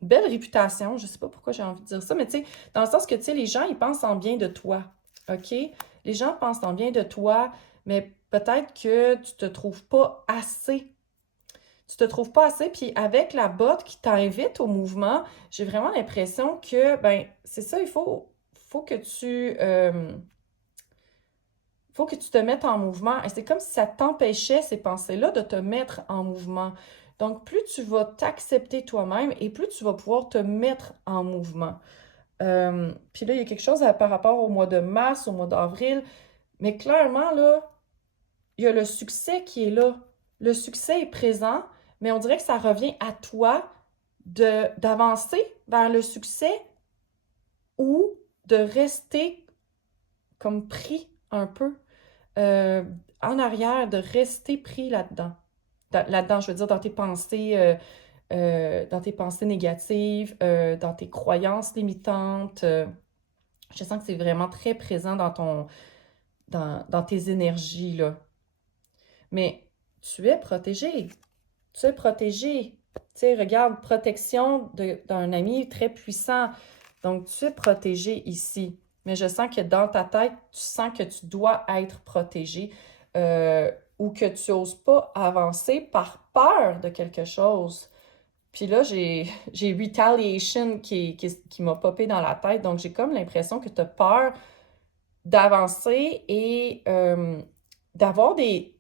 belle réputation. Je sais pas pourquoi j'ai envie de dire ça, mais tu sais, dans le sens que, tu sais, les gens, ils pensent en bien de toi, OK? Les gens pensent en bien de toi, mais peut-être que tu te trouves pas assez. Tu te trouves pas assez, puis avec la botte qui t'invite au mouvement, j'ai vraiment l'impression que, ben, c'est ça, faut que faut que tu te mettes en mouvement. Et c'est comme si ça t'empêchait, ces pensées-là, de te mettre en mouvement. Donc, plus tu vas t'accepter toi-même et plus tu vas pouvoir te mettre en mouvement. Puis là, il y a quelque chose par rapport au mois de mars, au mois d'avril. Mais clairement, là, il y a le succès qui est là. Le succès est présent, mais on dirait que ça revient à toi d'avancer vers le succès ou de rester comme pris un peu en arrière, de rester pris là-dedans. Là-dedans, je veux dire, dans tes pensées négatives, dans tes croyances limitantes. Je sens que c'est vraiment très présent dans tes énergies, là. Mais tu es protégé. Tu es protégé. Tu sais, regarde, protection d'un ami très puissant. Donc, tu es protégé ici. Mais je sens que dans ta tête, tu sens que tu dois être protégé ou que tu n'oses pas avancer par peur de quelque chose. Puis là, j'ai retaliation qui m'a popé dans la tête. Donc, j'ai comme l'impression que tu as peur d'avancer et d'avoir pas des,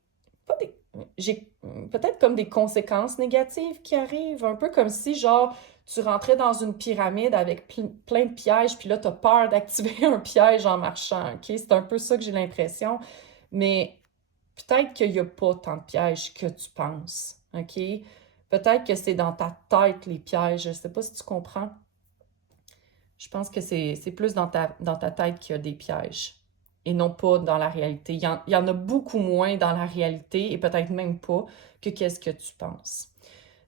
j'ai peut-être comme des conséquences négatives qui arrivent, un peu comme si, genre, tu rentrais dans une pyramide avec plein de pièges, puis là, tu as peur d'activer un piège en marchant, OK? C'est un peu ça que j'ai l'impression, mais peut-être qu'il n'y a pas tant de pièges que tu penses, OK? Peut-être que c'est dans ta tête, les pièges, je sais pas si tu comprends. Je pense que c'est plus dans ta tête qu'il y a des pièges et non pas dans la réalité. Il y en a beaucoup moins dans la réalité et peut-être même pas que qu'est-ce que tu penses.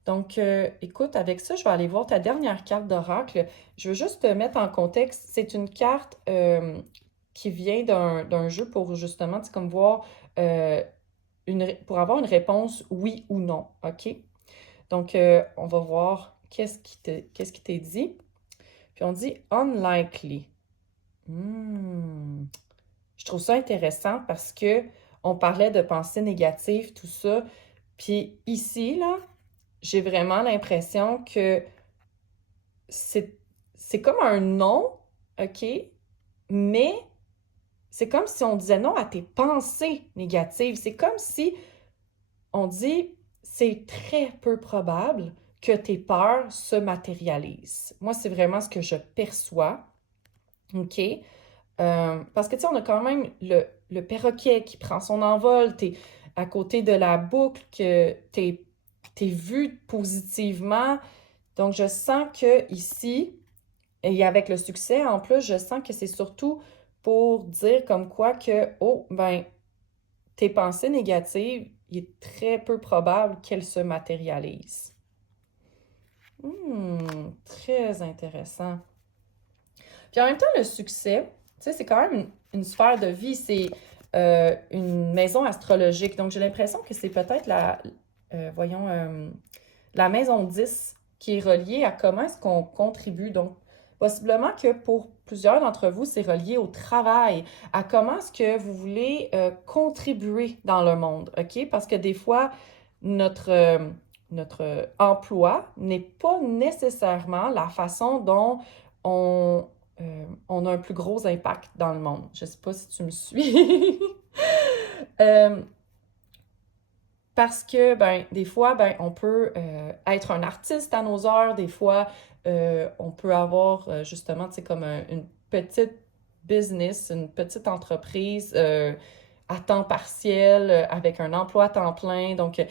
Donc, écoute, avec ça, je vais aller voir ta dernière carte d'oracle. Je veux juste te mettre en contexte. C'est une carte qui vient d'un jeu pour justement, tu sais, comme voir, euh, pour avoir une réponse oui ou non, OK? Donc, on va voir qu'est-ce qui t'est dit. Puis on dit unlikely. Hmm. Je trouve ça intéressant parce que on parlait de pensées négatives, tout ça. Puis ici, là, j'ai vraiment l'impression que c'est, c'est comme un non, OK? Mais c'est comme si on disait non à tes pensées négatives. C'est comme si on dit c'est très peu probable que tes peurs se matérialisent. Moi, c'est vraiment ce que je perçois. OK? Parce que, tu sais, on a quand même le perroquet qui prend son envol, t'es à côté de la boucle, que t'es vu positivement. Donc, je sens que ici, et avec le succès en plus, je sens que c'est surtout pour dire comme quoi que, oh, ben, tes pensées négatives, il est très peu probable qu'elles se matérialisent. Très intéressant. Puis en même temps, le succès, tu sais, c'est quand même une sphère de vie, c'est une maison astrologique. Donc, j'ai l'impression que c'est peut-être la maison 10 qui est reliée à comment est-ce qu'on contribue. Donc, possiblement que pour plusieurs d'entre vous, c'est relié au travail, à comment est-ce que vous voulez contribuer dans le monde, OK? Parce que des fois, notre emploi n'est pas nécessairement la façon dont on a un plus gros impact dans le monde. Je ne sais pas si tu me suis. Euh, Parce que, ben, des fois, ben, on peut être un artiste à nos heures. Des fois, on peut avoir justement, tu sais, comme une petite business, une petite entreprise à temps partiel, avec un emploi à temps plein. Donc,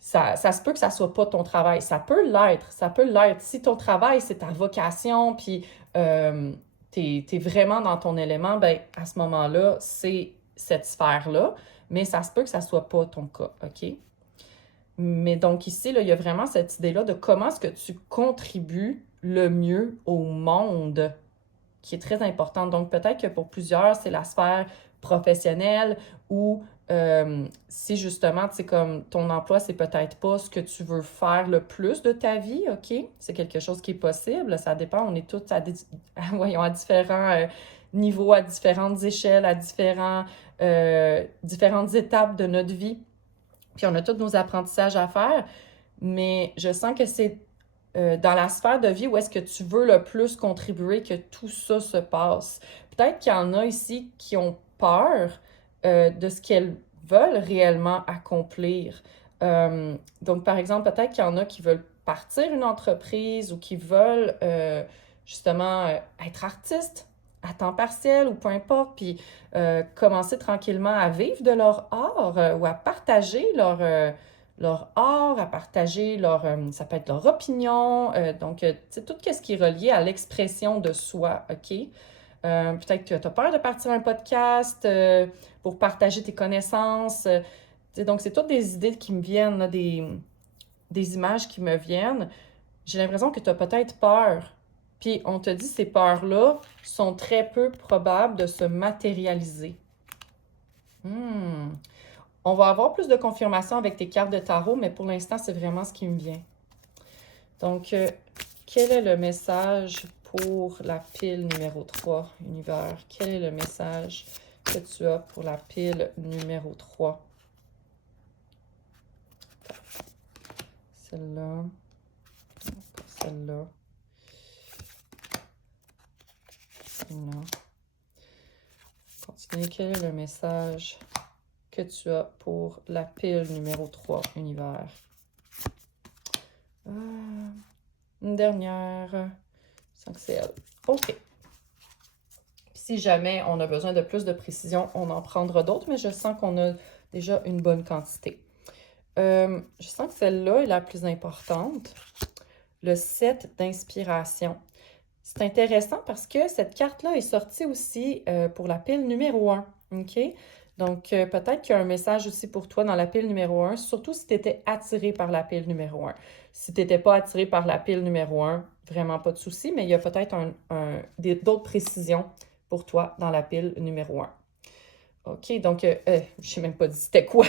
ça se peut que ça soit pas ton travail. Ça peut l'être, ça peut l'être. Si ton travail, c'est ta vocation, puis t'es vraiment dans ton élément, ben à ce moment-là, c'est cette sphère-là. Mais ça se peut que ça soit pas ton cas, OK? Mais donc ici, là, il y a vraiment cette idée-là de comment est-ce que tu contribues le mieux au monde qui est très importante. Donc, peut-être que pour plusieurs, c'est la sphère professionnelle ou si justement, tu sais, comme ton emploi, c'est peut-être pas ce que tu veux faire le plus de ta vie, OK? C'est quelque chose qui est possible. Ça dépend. On est tous voyons, à différents niveaux, à différentes échelles, à différentes étapes de notre vie. Puis on a tous nos apprentissages à faire. Mais je sens que c'est dans la sphère de vie où est-ce que tu veux le plus contribuer que tout ça se passe. Peut-être qu'il y en a ici qui ont peur de ce qu'elles veulent réellement accomplir. Donc, par exemple, peut-être qu'il y en a qui veulent partir une entreprise ou qui veulent justement être artistes à temps partiel ou peu importe, puis commencer tranquillement à vivre de leur art ou à partager leur art, à partager leur, ça peut être leur opinion, donc, tu sais, tout ce qui est relié à l'expression de soi, OK? Peut-être que tu as peur de partir un podcast pour partager tes connaissances. Donc, c'est toutes des idées qui me viennent, là, des images qui me viennent. J'ai l'impression que tu as peut-être peur. Puis on te dit ces peurs-là sont très peu probables de se matérialiser. On va avoir plus de confirmation avec tes cartes de tarot, mais pour l'instant, c'est vraiment ce qui me vient. Donc, quel est le message pour la pile numéro 3, univers? Quel est le message que tu as pour la pile numéro 3? Celle-là. Celle-là. Celle-là. Continuez. Quel est le message que tu as pour la pile numéro 3, univers? Une dernière. Je sens que c'est elle. OK. Si jamais on a besoin de plus de précision, on en prendra d'autres, mais je sens qu'on a déjà une bonne quantité. Je sens que celle-là est la plus importante. Le 7 d'inspiration. C'est intéressant parce que cette carte-là est sortie aussi pour la pile numéro 1. OK? Donc, peut-être qu'il y a un message aussi pour toi dans la pile numéro 1, surtout si tu étais attiré par la pile numéro 1. Si tu n'étais pas attiré par la pile numéro 1, vraiment pas de souci, mais il y a peut-être d'autres précisions pour toi dans la pile numéro 1. OK, donc, je ne sais même pas dit c'était quoi.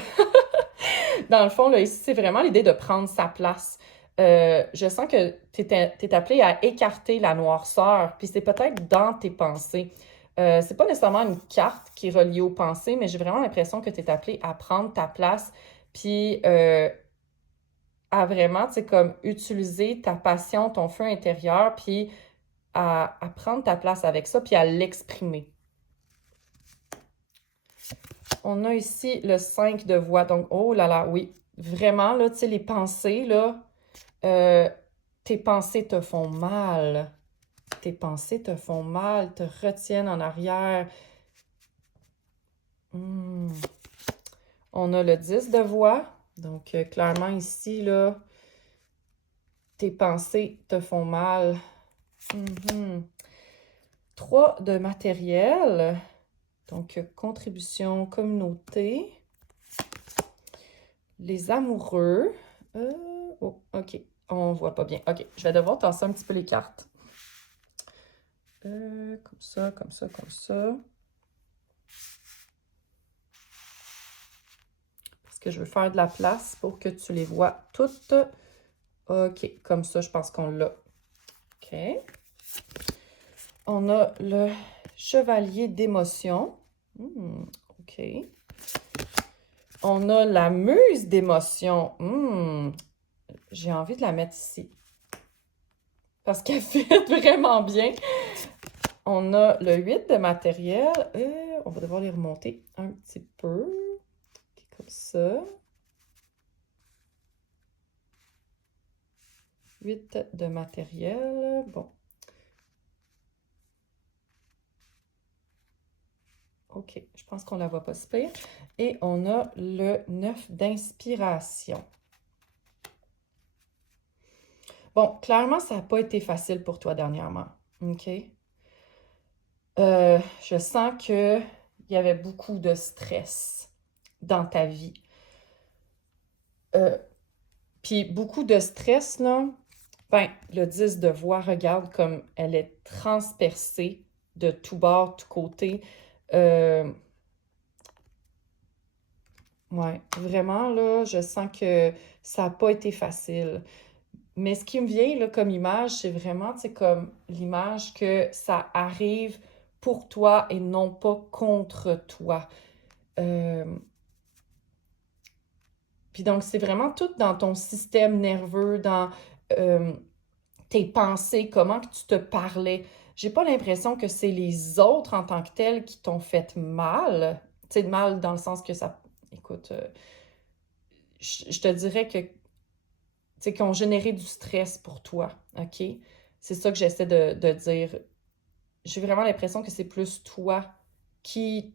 Dans le fond, là, ici, c'est vraiment l'idée de prendre sa place. Je sens que tu es appelé à écarter la noirceur, puis c'est peut-être dans tes pensées. C'est pas nécessairement une carte qui est reliée aux pensées, mais j'ai vraiment l'impression que tu es appelé à prendre ta place, puis à vraiment, tu sais, comme utiliser ta passion, ton feu intérieur, puis à prendre ta place avec ça, puis à l'exprimer. On a ici le 5 de voix, donc, oh là là, oui, vraiment, là, tu sais, les pensées, là, tes pensées te font mal. Tes pensées te font mal, te retiennent en arrière. On a le 10 de voix. Donc, clairement, ici, là, tes pensées te font mal. 3 de matériel. Donc, contribution, communauté. Les amoureux. Oh, OK. On voit pas bien. OK, je vais devoir tasser un petit peu les cartes. Comme ça, comme ça, comme ça. Parce que je veux faire de la place pour que tu les vois toutes. OK, comme ça, je pense qu'on l'a. OK. On a le chevalier d'émotion. OK. On a la muse d'émotion. J'ai envie de la mettre ici. Parce qu'elle fait vraiment bien. On a le 8 de matériel. On va devoir les remonter un petit peu. Comme ça. 8 de matériel. Bon. OK, je pense qu'on la voit pas si pire. Et on a le 9 d'inspiration. Bon, clairement, ça n'a pas été facile pour toi dernièrement. OK? Je sens qu'il y avait beaucoup de stress dans ta vie. Puis beaucoup de stress, là, ben, le 10 de voix, regarde comme elle est transpercée de tous bords, tous côtés. Ouais, vraiment, là, je sens que ça n'a pas été facile. Mais ce qui me vient, là, comme image, c'est vraiment, tu sais, comme l'image que ça arrive pour toi et non pas contre toi. Puis donc, c'est vraiment tout dans ton système nerveux, dans tes pensées, comment que tu te parlais. J'ai pas l'impression que c'est les autres en tant que tels qui t'ont fait mal. Tu sais, mal dans le sens que ça... Écoute, je te dirais que, tu sais, qui ont généré du stress pour toi, OK? C'est ça que j'essaie de dire. J'ai vraiment l'impression que c'est plus toi qui,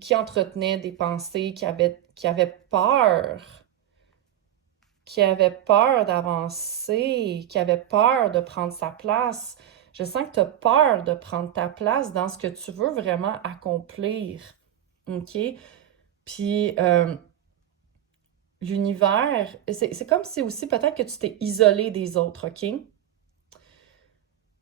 qui entretenais des pensées, qui avait peur qui avait peur d'avancer, qui avait peur de prendre sa place. Je sens que tu as peur de prendre ta place dans ce que tu veux vraiment accomplir. OK? Puis, l'univers, c'est comme si aussi peut-être que tu t'es isolé des autres, OK?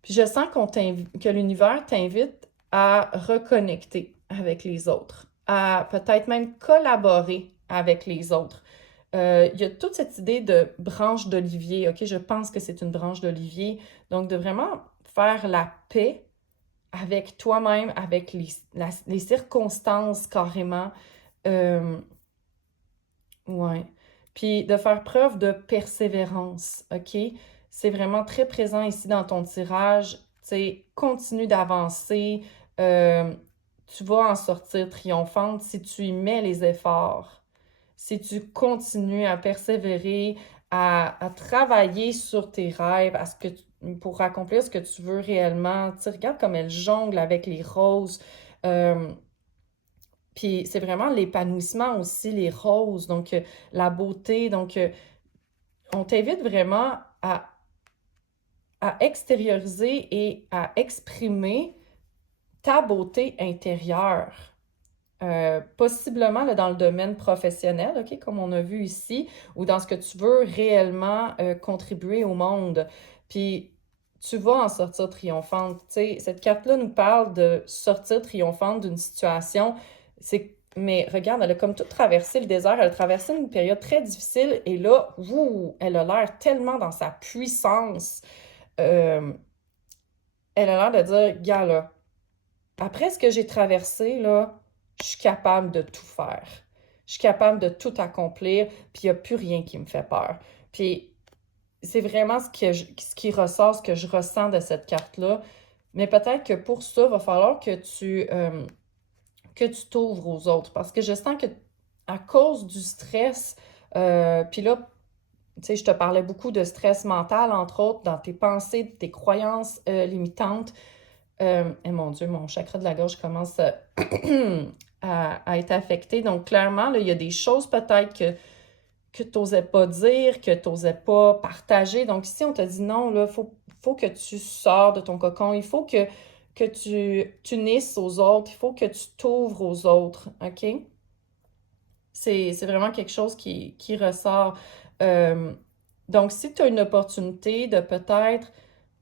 Puis je sens que l'univers t'invite à reconnecter avec les autres, à peut-être même collaborer avec les autres. Il y a toute cette idée de branche d'olivier, OK? Je pense que c'est une branche d'olivier. Donc, de vraiment faire la paix avec toi-même, avec les circonstances carrément. Euh, ouais. Puis de faire preuve de persévérance, OK? C'est vraiment très présent ici dans ton tirage. Tu sais, continue d'avancer. Euh, Tu vas en sortir triomphante si tu y mets les efforts. Si tu continues à persévérer, à travailler sur tes rêves, pour accomplir ce que tu veux réellement. Tu sais, regarde comme elle jongle avec les roses. Euh, Puis c'est vraiment l'épanouissement aussi, les roses, donc la beauté. Donc, on t'invite vraiment à extérioriser et à exprimer ta beauté intérieure. Possiblement là, dans le domaine professionnel, OK, comme on a vu ici, ou dans ce que tu veux réellement contribuer au monde. Puis tu vas en sortir triomphante. Tu sais, cette carte-là nous parle de sortir triomphante d'une situation. Mais regarde, elle a comme tout traversé le désert, elle a traversé une période très difficile et là, elle a l'air tellement dans sa puissance. Euh, Elle a l'air de dire, gars, là, après ce que j'ai traversé, là, je suis capable de tout faire. Je suis capable de tout accomplir, puis il n'y a plus rien qui me fait peur. Puis c'est vraiment ce qui ressort, ce que je ressens de cette carte-là. Mais peut-être que pour ça, il va falloir que tu t'ouvres aux autres. Parce que je sens que à cause du stress, puis là, tu sais, je te parlais beaucoup de stress mental, entre autres, dans tes pensées, tes croyances limitantes. Et mon Dieu, mon chakra de la gorge commence à être affecté. Donc, clairement, là, il y a des choses peut-être que tu n'osais pas dire, que tu n'osais pas partager. Donc, ici, on te dit non, là, faut que tu sors de ton cocon. Il faut que tu t'unisses aux autres. Il faut que tu t'ouvres aux autres. OK? C'est vraiment quelque chose qui ressort. Euh, donc, si tu as une opportunité de peut-être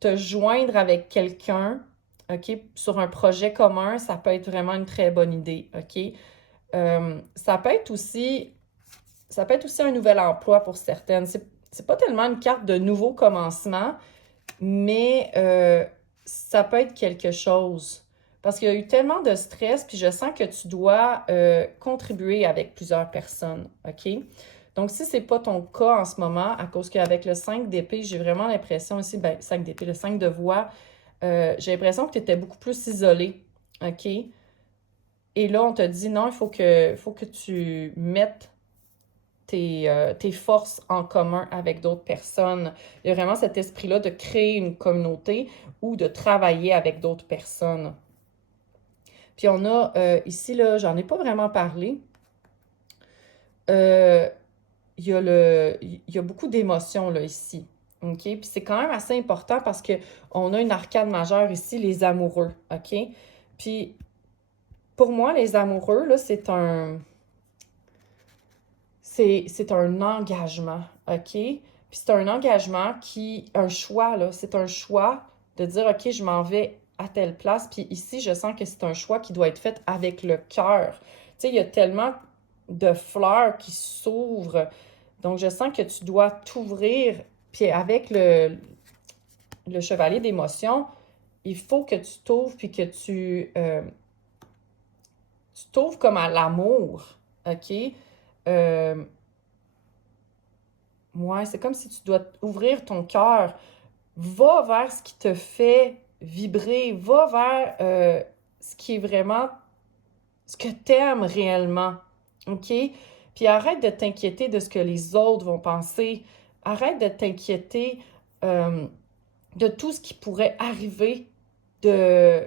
te joindre avec quelqu'un, OK, sur un projet commun, ça peut être vraiment une très bonne idée, OK? Ça peut être aussi, ça peut être aussi un nouvel emploi pour certaines. C'est pas tellement une carte de nouveau commencement, mais ça peut être quelque chose. Parce qu'il y a eu tellement de stress, puis je sens que tu dois contribuer avec plusieurs personnes, OK? Donc, si c'est pas ton cas en ce moment, à cause qu'avec le 5 d'épée, j'ai vraiment l'impression aussi, ben, 5 d'épée, le 5 de voix, j'ai l'impression que tu étais beaucoup plus isolé, OK? Et là, on te dit non, faut que tu mettes tes forces en commun avec d'autres personnes. Il y a vraiment cet esprit-là de créer une communauté ou de travailler avec d'autres personnes. Puis on a ici, là, j'en ai pas vraiment parlé. Euh, il y a beaucoup d'émotions là, ici. OK? Puis c'est quand même assez important parce qu'on a une arcane majeure ici, les amoureux. OK? Puis pour moi, les amoureux, là, c'est un engagement, OK? Puis c'est un engagement un choix, là, c'est un choix de dire, OK, je m'en vais à telle place. Puis ici, je sens que c'est un choix qui doit être fait avec le cœur. Tu sais, il y a tellement de fleurs qui s'ouvrent. Donc, je sens que tu dois t'ouvrir. Puis avec le chevalier d'émotion, il faut que tu t'ouvres puis que tu t'ouvres comme à l'amour, OK? Euh, Ouais, c'est comme si tu dois ouvrir ton cœur. Va vers ce qui te fait vibrer. Va vers ce qui est vraiment ce que t'aimes réellement. OK? Puis arrête de t'inquiéter de ce que les autres vont penser. Arrête de t'inquiéter euh, de tout ce qui pourrait arriver de...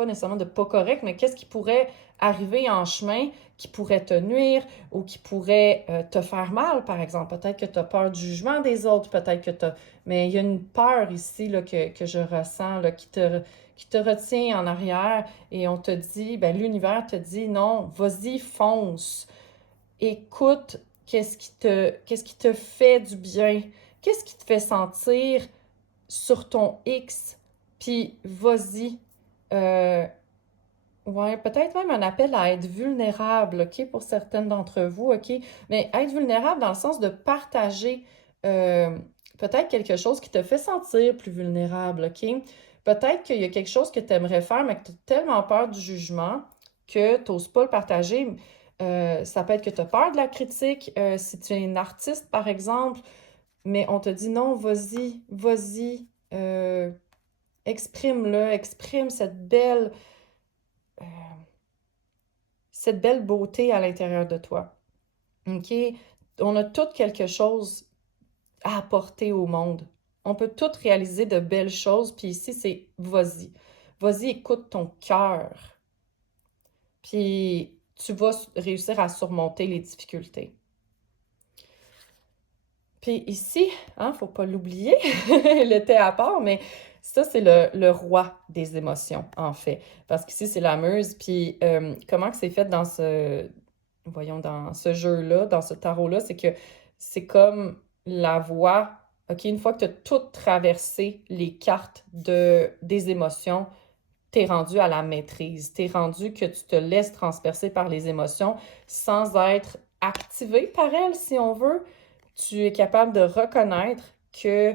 pas nécessairement de pas correct, mais qu'est-ce qui pourrait arriver en chemin, qui pourrait te nuire ou qui pourrait te faire mal, par exemple. Peut-être que tu as peur du jugement des autres, peut-être que tu as... Mais il y a une peur ici là, que je ressens là, qui te retient en arrière et on te dit, ben l'univers te dit, non, vas-y, fonce. Écoute qu'est-ce qui te fait du bien, qu'est-ce qui te fait sentir sur ton X, puis vas-y. Ouais, peut-être même un appel à être vulnérable, OK, pour certaines d'entre vous, OK? Mais être vulnérable dans le sens de partager euh, peut-être quelque chose qui te fait sentir plus vulnérable, OK? Peut-être qu'il y a quelque chose que tu aimerais faire, mais que tu as tellement peur du jugement que tu n'oses pas le partager. Ça peut être que tu as peur de la critique, si tu es une artiste, par exemple, mais on te dit non, vas-y, vas-y, exprime-le, exprime euh, cette belle beauté à l'intérieur de toi. OK? On a tout quelque chose à apporter au monde. On peut tout réaliser de belles choses, puis ici, c'est vas-y. Vas-y, écoute ton cœur. Puis tu vas réussir à surmonter les difficultés. Puis ici, hein, faut pas l'oublier, le thé à part, mais ça, c'est le roi des émotions, en fait. Parce qu'ici, c'est la muse. Puis comment que c'est fait dans voyons, dans ce jeu-là, dans ce tarot-là, c'est que c'est comme la voie, OK, une fois que tu as tout traversé les cartes des émotions, t'es rendu à la maîtrise. T'es rendu que tu te laisses transpercer par les émotions sans être activé par elles, si on veut. Tu es capable de reconnaître que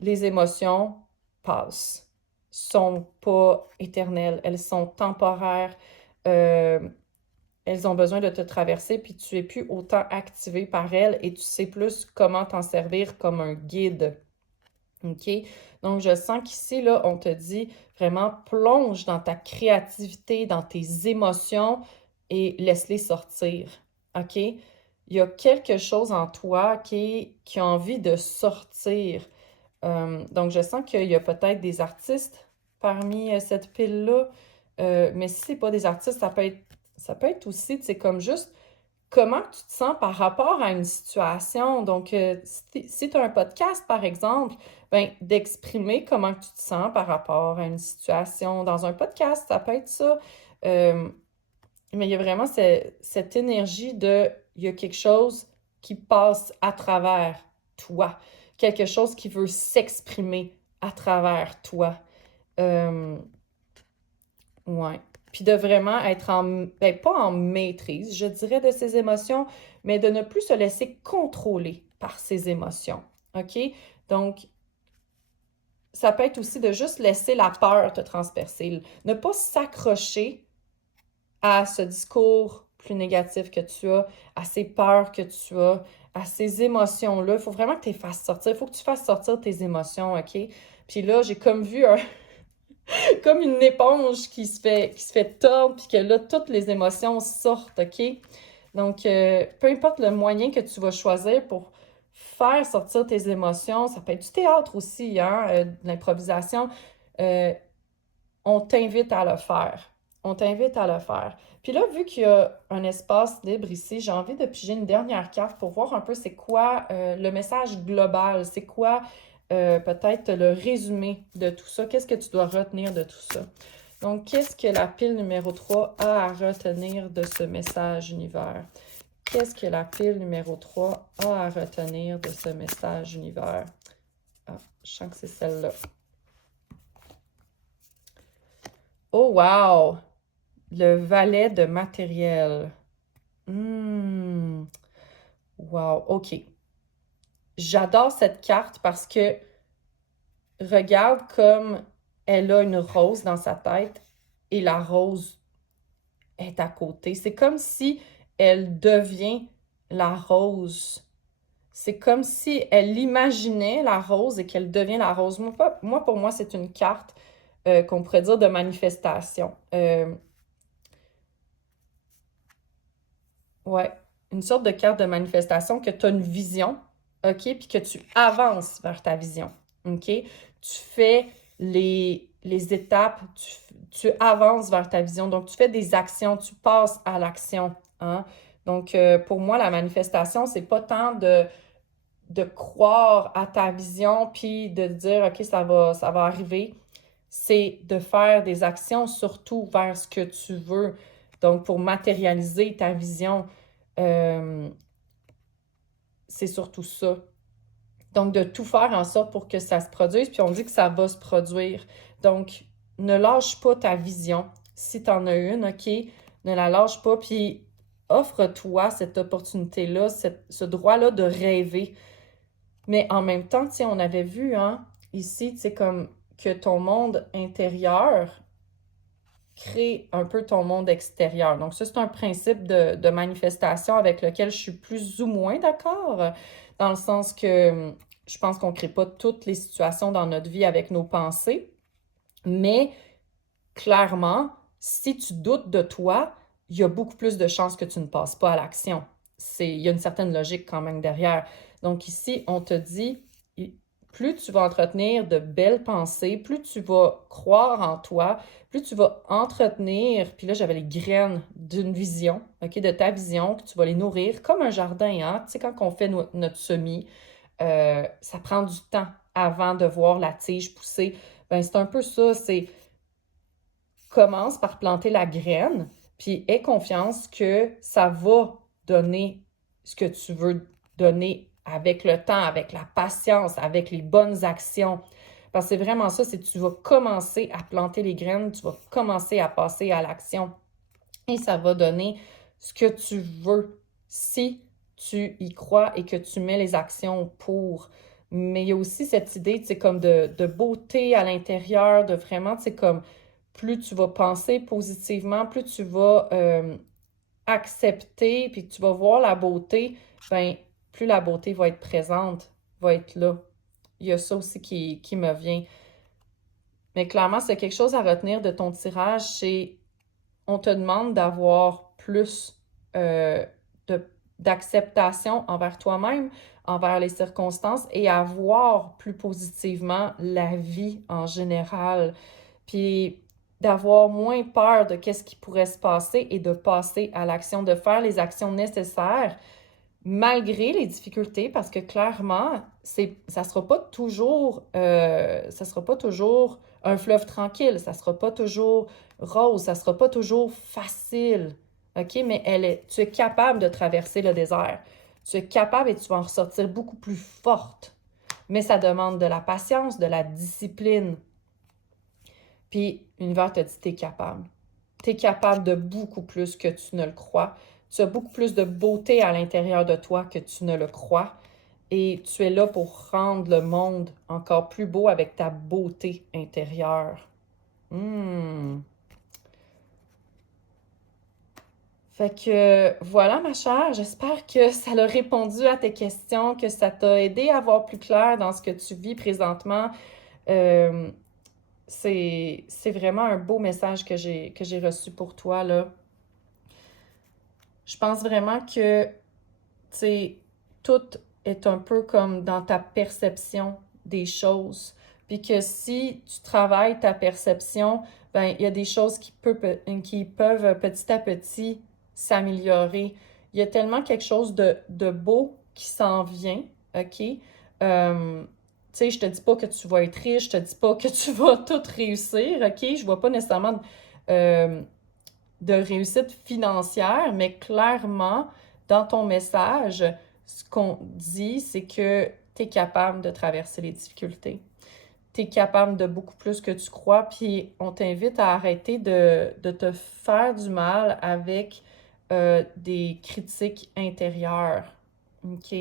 les émotions passent, sont pas éternelles, elles sont temporaires, euh, elles ont besoin de te traverser, puis tu es plus autant activé par elles et tu sais plus comment t'en servir comme un guide. OK? Donc, je sens qu'ici, là, on te dit vraiment plonge dans ta créativité, dans tes émotions et laisse-les sortir. OK? Il y a quelque chose en toi qui a envie de sortir. Donc, je sens qu'il y a peut-être des artistes parmi cette pile-là. Mais si ce n'est pas des artistes, ça peut être aussi, tu sais, comme juste comment tu te sens par rapport à une situation. Donc, si tu as un podcast, par exemple, ben, d'exprimer comment tu te sens par rapport à une situation dans un podcast, ça peut être ça. Euh, mais il y a vraiment cette énergie il y a quelque chose qui passe à travers toi, quelque chose qui veut s'exprimer à travers toi. Euh, ouais. Puis de vraiment être ben, pas en maîtrise, je dirais, de ses émotions, mais de ne plus se laisser contrôler par ses émotions. OK? Donc, ça peut être aussi de juste laisser la peur te transpercer, ne pas s'accrocher à ce discours plus négatif que tu as, à ces peurs que tu as, à ces émotions-là. Il faut vraiment que tu les fasses sortir. Il faut que tu fasses sortir tes émotions, OK? Puis là, j'ai comme vu comme une éponge qui se fait tordre, puis que là, toutes les émotions sortent, OK? Donc, peu importe le moyen que tu vas choisir pour faire sortir tes émotions, ça peut être du théâtre aussi, hein, de l'improvisation, euh, on t'invite à le faire. On t'invite à le faire. Puis là, vu qu'il y a un espace libre ici, j'ai envie de piger une dernière carte pour voir un peu c'est quoi le message global, c'est quoi peut-être le résumé de tout ça, qu'est-ce que tu dois retenir de tout ça. Donc, qu'est-ce que la pile numéro 3 a à retenir de ce message univers? Qu'est-ce que la pile numéro 3 a à retenir de ce message univers? Ah, je sens que c'est celle-là. Oh, wow! Le valet de matériel. Wow, OK. J'adore cette carte parce que regarde comme elle a une rose dans sa tête et la rose est à côté. C'est comme si elle devient la rose. C'est comme si elle imaginait la rose et qu'elle devient la rose. Pour moi, c'est une carte qu'on pourrait dire de manifestation. Ouais, une sorte de carte de manifestation que tu as une vision, OK, puis que tu avances vers ta vision, OK? Tu fais les étapes, tu avances vers ta vision. Donc, tu fais des actions, tu passes à l'action, hein? Donc, pour moi, la manifestation, c'est pas tant de croire à ta vision puis de dire, OK, ça va arriver. C'est de faire des actions surtout vers ce que tu veux. Donc, pour matérialiser ta vision, c'est surtout ça. Donc, de tout faire en sorte pour que ça se produise, puis on dit que ça va se produire. Donc, ne lâche pas ta vision. Si tu en as une, OK, ne la lâche pas, puis offre-toi cette opportunité-là, ce droit-là de rêver. Mais en même temps, tu sais, on avait vu, hein, ici, tu sais, comme que ton monde intérieur crée un peu ton monde extérieur. Donc, ça, c'est un principe de manifestation avec lequel je suis plus ou moins d'accord, dans le sens que je pense qu'on ne crée pas toutes les situations dans notre vie avec nos pensées, mais clairement, si tu doutes de toi, il y a beaucoup plus de chances que tu ne passes pas à l'action. Il y a une certaine logique quand même derrière. Donc ici, on te dit, plus tu vas entretenir de belles pensées, plus tu vas croire en toi, plus tu vas entretenir, puis là j'avais les graines d'une vision, OK, de ta vision, que tu vas les nourrir comme un jardin, hein? Tu sais, quand on fait notre semis, ça prend du temps avant de voir la tige pousser. Ben c'est un peu ça, c'est commence par planter la graine, puis aie confiance que ça va donner ce que tu veux donner avec le temps, avec la patience, avec les bonnes actions. Parce que c'est vraiment ça, c'est que tu vas commencer à planter les graines, tu vas commencer à passer à l'action. Et ça va donner ce que tu veux si tu y crois et que tu mets les actions pour. Mais il y a aussi cette idée, tu sais, comme de beauté à l'intérieur, de vraiment, tu sais, comme plus tu vas penser positivement, plus tu vas accepter, puis que tu vas voir la beauté, ben plus la beauté va être présente, va être là. Il y a ça aussi qui me vient. Mais clairement, c'est quelque chose à retenir de ton tirage, c'est on te demande d'avoir plus euh, de, d'acceptation envers toi-même, envers les circonstances et à voir plus positivement la vie en général. Puis d'avoir moins peur de qu'est-ce qui pourrait se passer et de passer à l'action, de faire les actions nécessaires malgré les difficultés, parce que clairement, ça sera pas toujours un fleuve tranquille, ça sera pas toujours rose, ça sera pas toujours facile, OK? Mais tu es capable de traverser le désert. Tu es capable et tu vas en ressortir beaucoup plus forte. Mais ça demande de la patience, de la discipline. Puis l'univers te dit, t'es capable. T'es capable de beaucoup plus que tu ne le crois. Tu as beaucoup plus de beauté à l'intérieur de toi que tu ne le crois. Et tu es là pour rendre le monde encore plus beau avec ta beauté intérieure. Fait que voilà, ma chère, j'espère que ça a répondu à tes questions, que ça t'a aidé à voir plus clair dans ce que tu vis présentement. Euh, c'est vraiment un beau message que j'ai reçu pour toi, là. Je pense vraiment que, tu sais, tout est un peu comme dans ta perception des choses. Puis que si tu travailles ta perception, ben il y a des choses qui peuvent petit à petit s'améliorer. Il y a tellement quelque chose de beau qui s'en vient, OK? Tu sais, je te dis pas que tu vas être riche, je te dis pas que tu vas tout réussir, OK? Je vois pas nécessairement euh, de réussite financière, mais clairement, dans ton message, ce qu'on dit, c'est que tu es capable de traverser les difficultés. Tu es capable de beaucoup plus que tu crois, puis on t'invite à arrêter de te faire du mal avec des critiques intérieures. OK?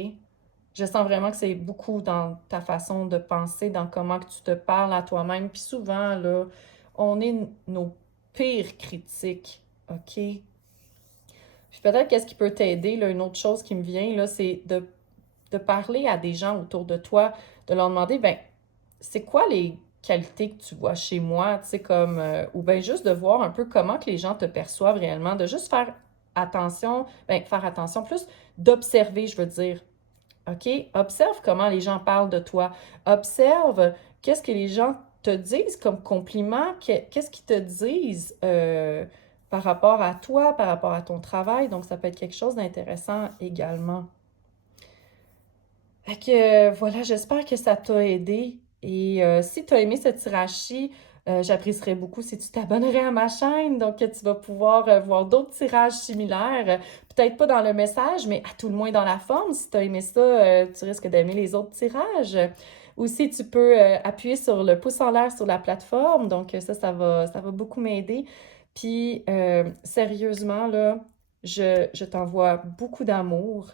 Je sens vraiment que c'est beaucoup dans ta façon de penser, dans comment que tu te parles à toi-même. Puis souvent, là, on est nos pires critiques, OK? Puis peut-être qu'est-ce qui peut t'aider, là, une autre chose qui me vient, là, c'est de parler à des gens autour de toi, de leur demander, ben, c'est quoi les qualités que tu vois chez moi, tu sais, comme, ou bien juste de voir un peu comment que les gens te perçoivent réellement, de juste faire attention, plus d'observer, je veux dire, OK? Observe comment les gens parlent de toi. Observe qu'est-ce que les gens te disent comme compliment? Qu'est-ce qu'ils te disent par rapport à toi, par rapport à ton travail? Donc, ça peut être quelque chose d'intéressant également. Fait que voilà, j'espère que ça t'a aidé. Et si tu as aimé ce tirage-ci, j'apprécierais beaucoup si tu t'abonnerais à ma chaîne. Donc, tu vas pouvoir voir d'autres tirages similaires. Peut-être pas dans le message, mais à tout le moins dans la forme. Si tu as aimé ça, tu risques d'aimer les autres tirages. Aussi, tu peux appuyer sur le pouce en l'air sur la plateforme. Donc, ça va beaucoup m'aider. Puis, sérieusement, là, je t'envoie beaucoup d'amour.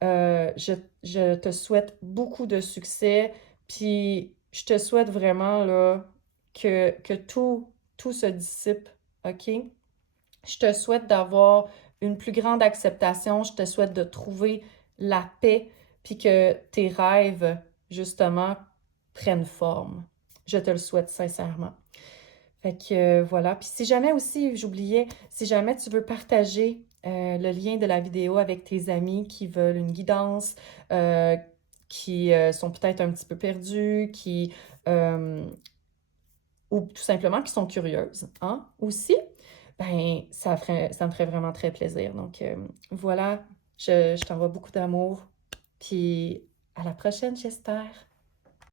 Je te souhaite beaucoup de succès, puis je te souhaite vraiment là, que tout se dissipe, OK? Je te souhaite d'avoir une plus grande acceptation, je te souhaite de trouver la paix, puis que tes rêves, justement, prennent forme. Je te le souhaite sincèrement. Fait que voilà. Puis si jamais aussi, j'oubliais, si jamais tu veux partager le lien de la vidéo avec tes amis qui veulent une guidance, qui sont peut-être un petit peu perdus, euh, ou tout simplement qui sont curieuses, hein, aussi, ben ça me ferait vraiment très plaisir. Donc voilà, je t'envoie beaucoup d'amour, puis à la prochaine, j'espère.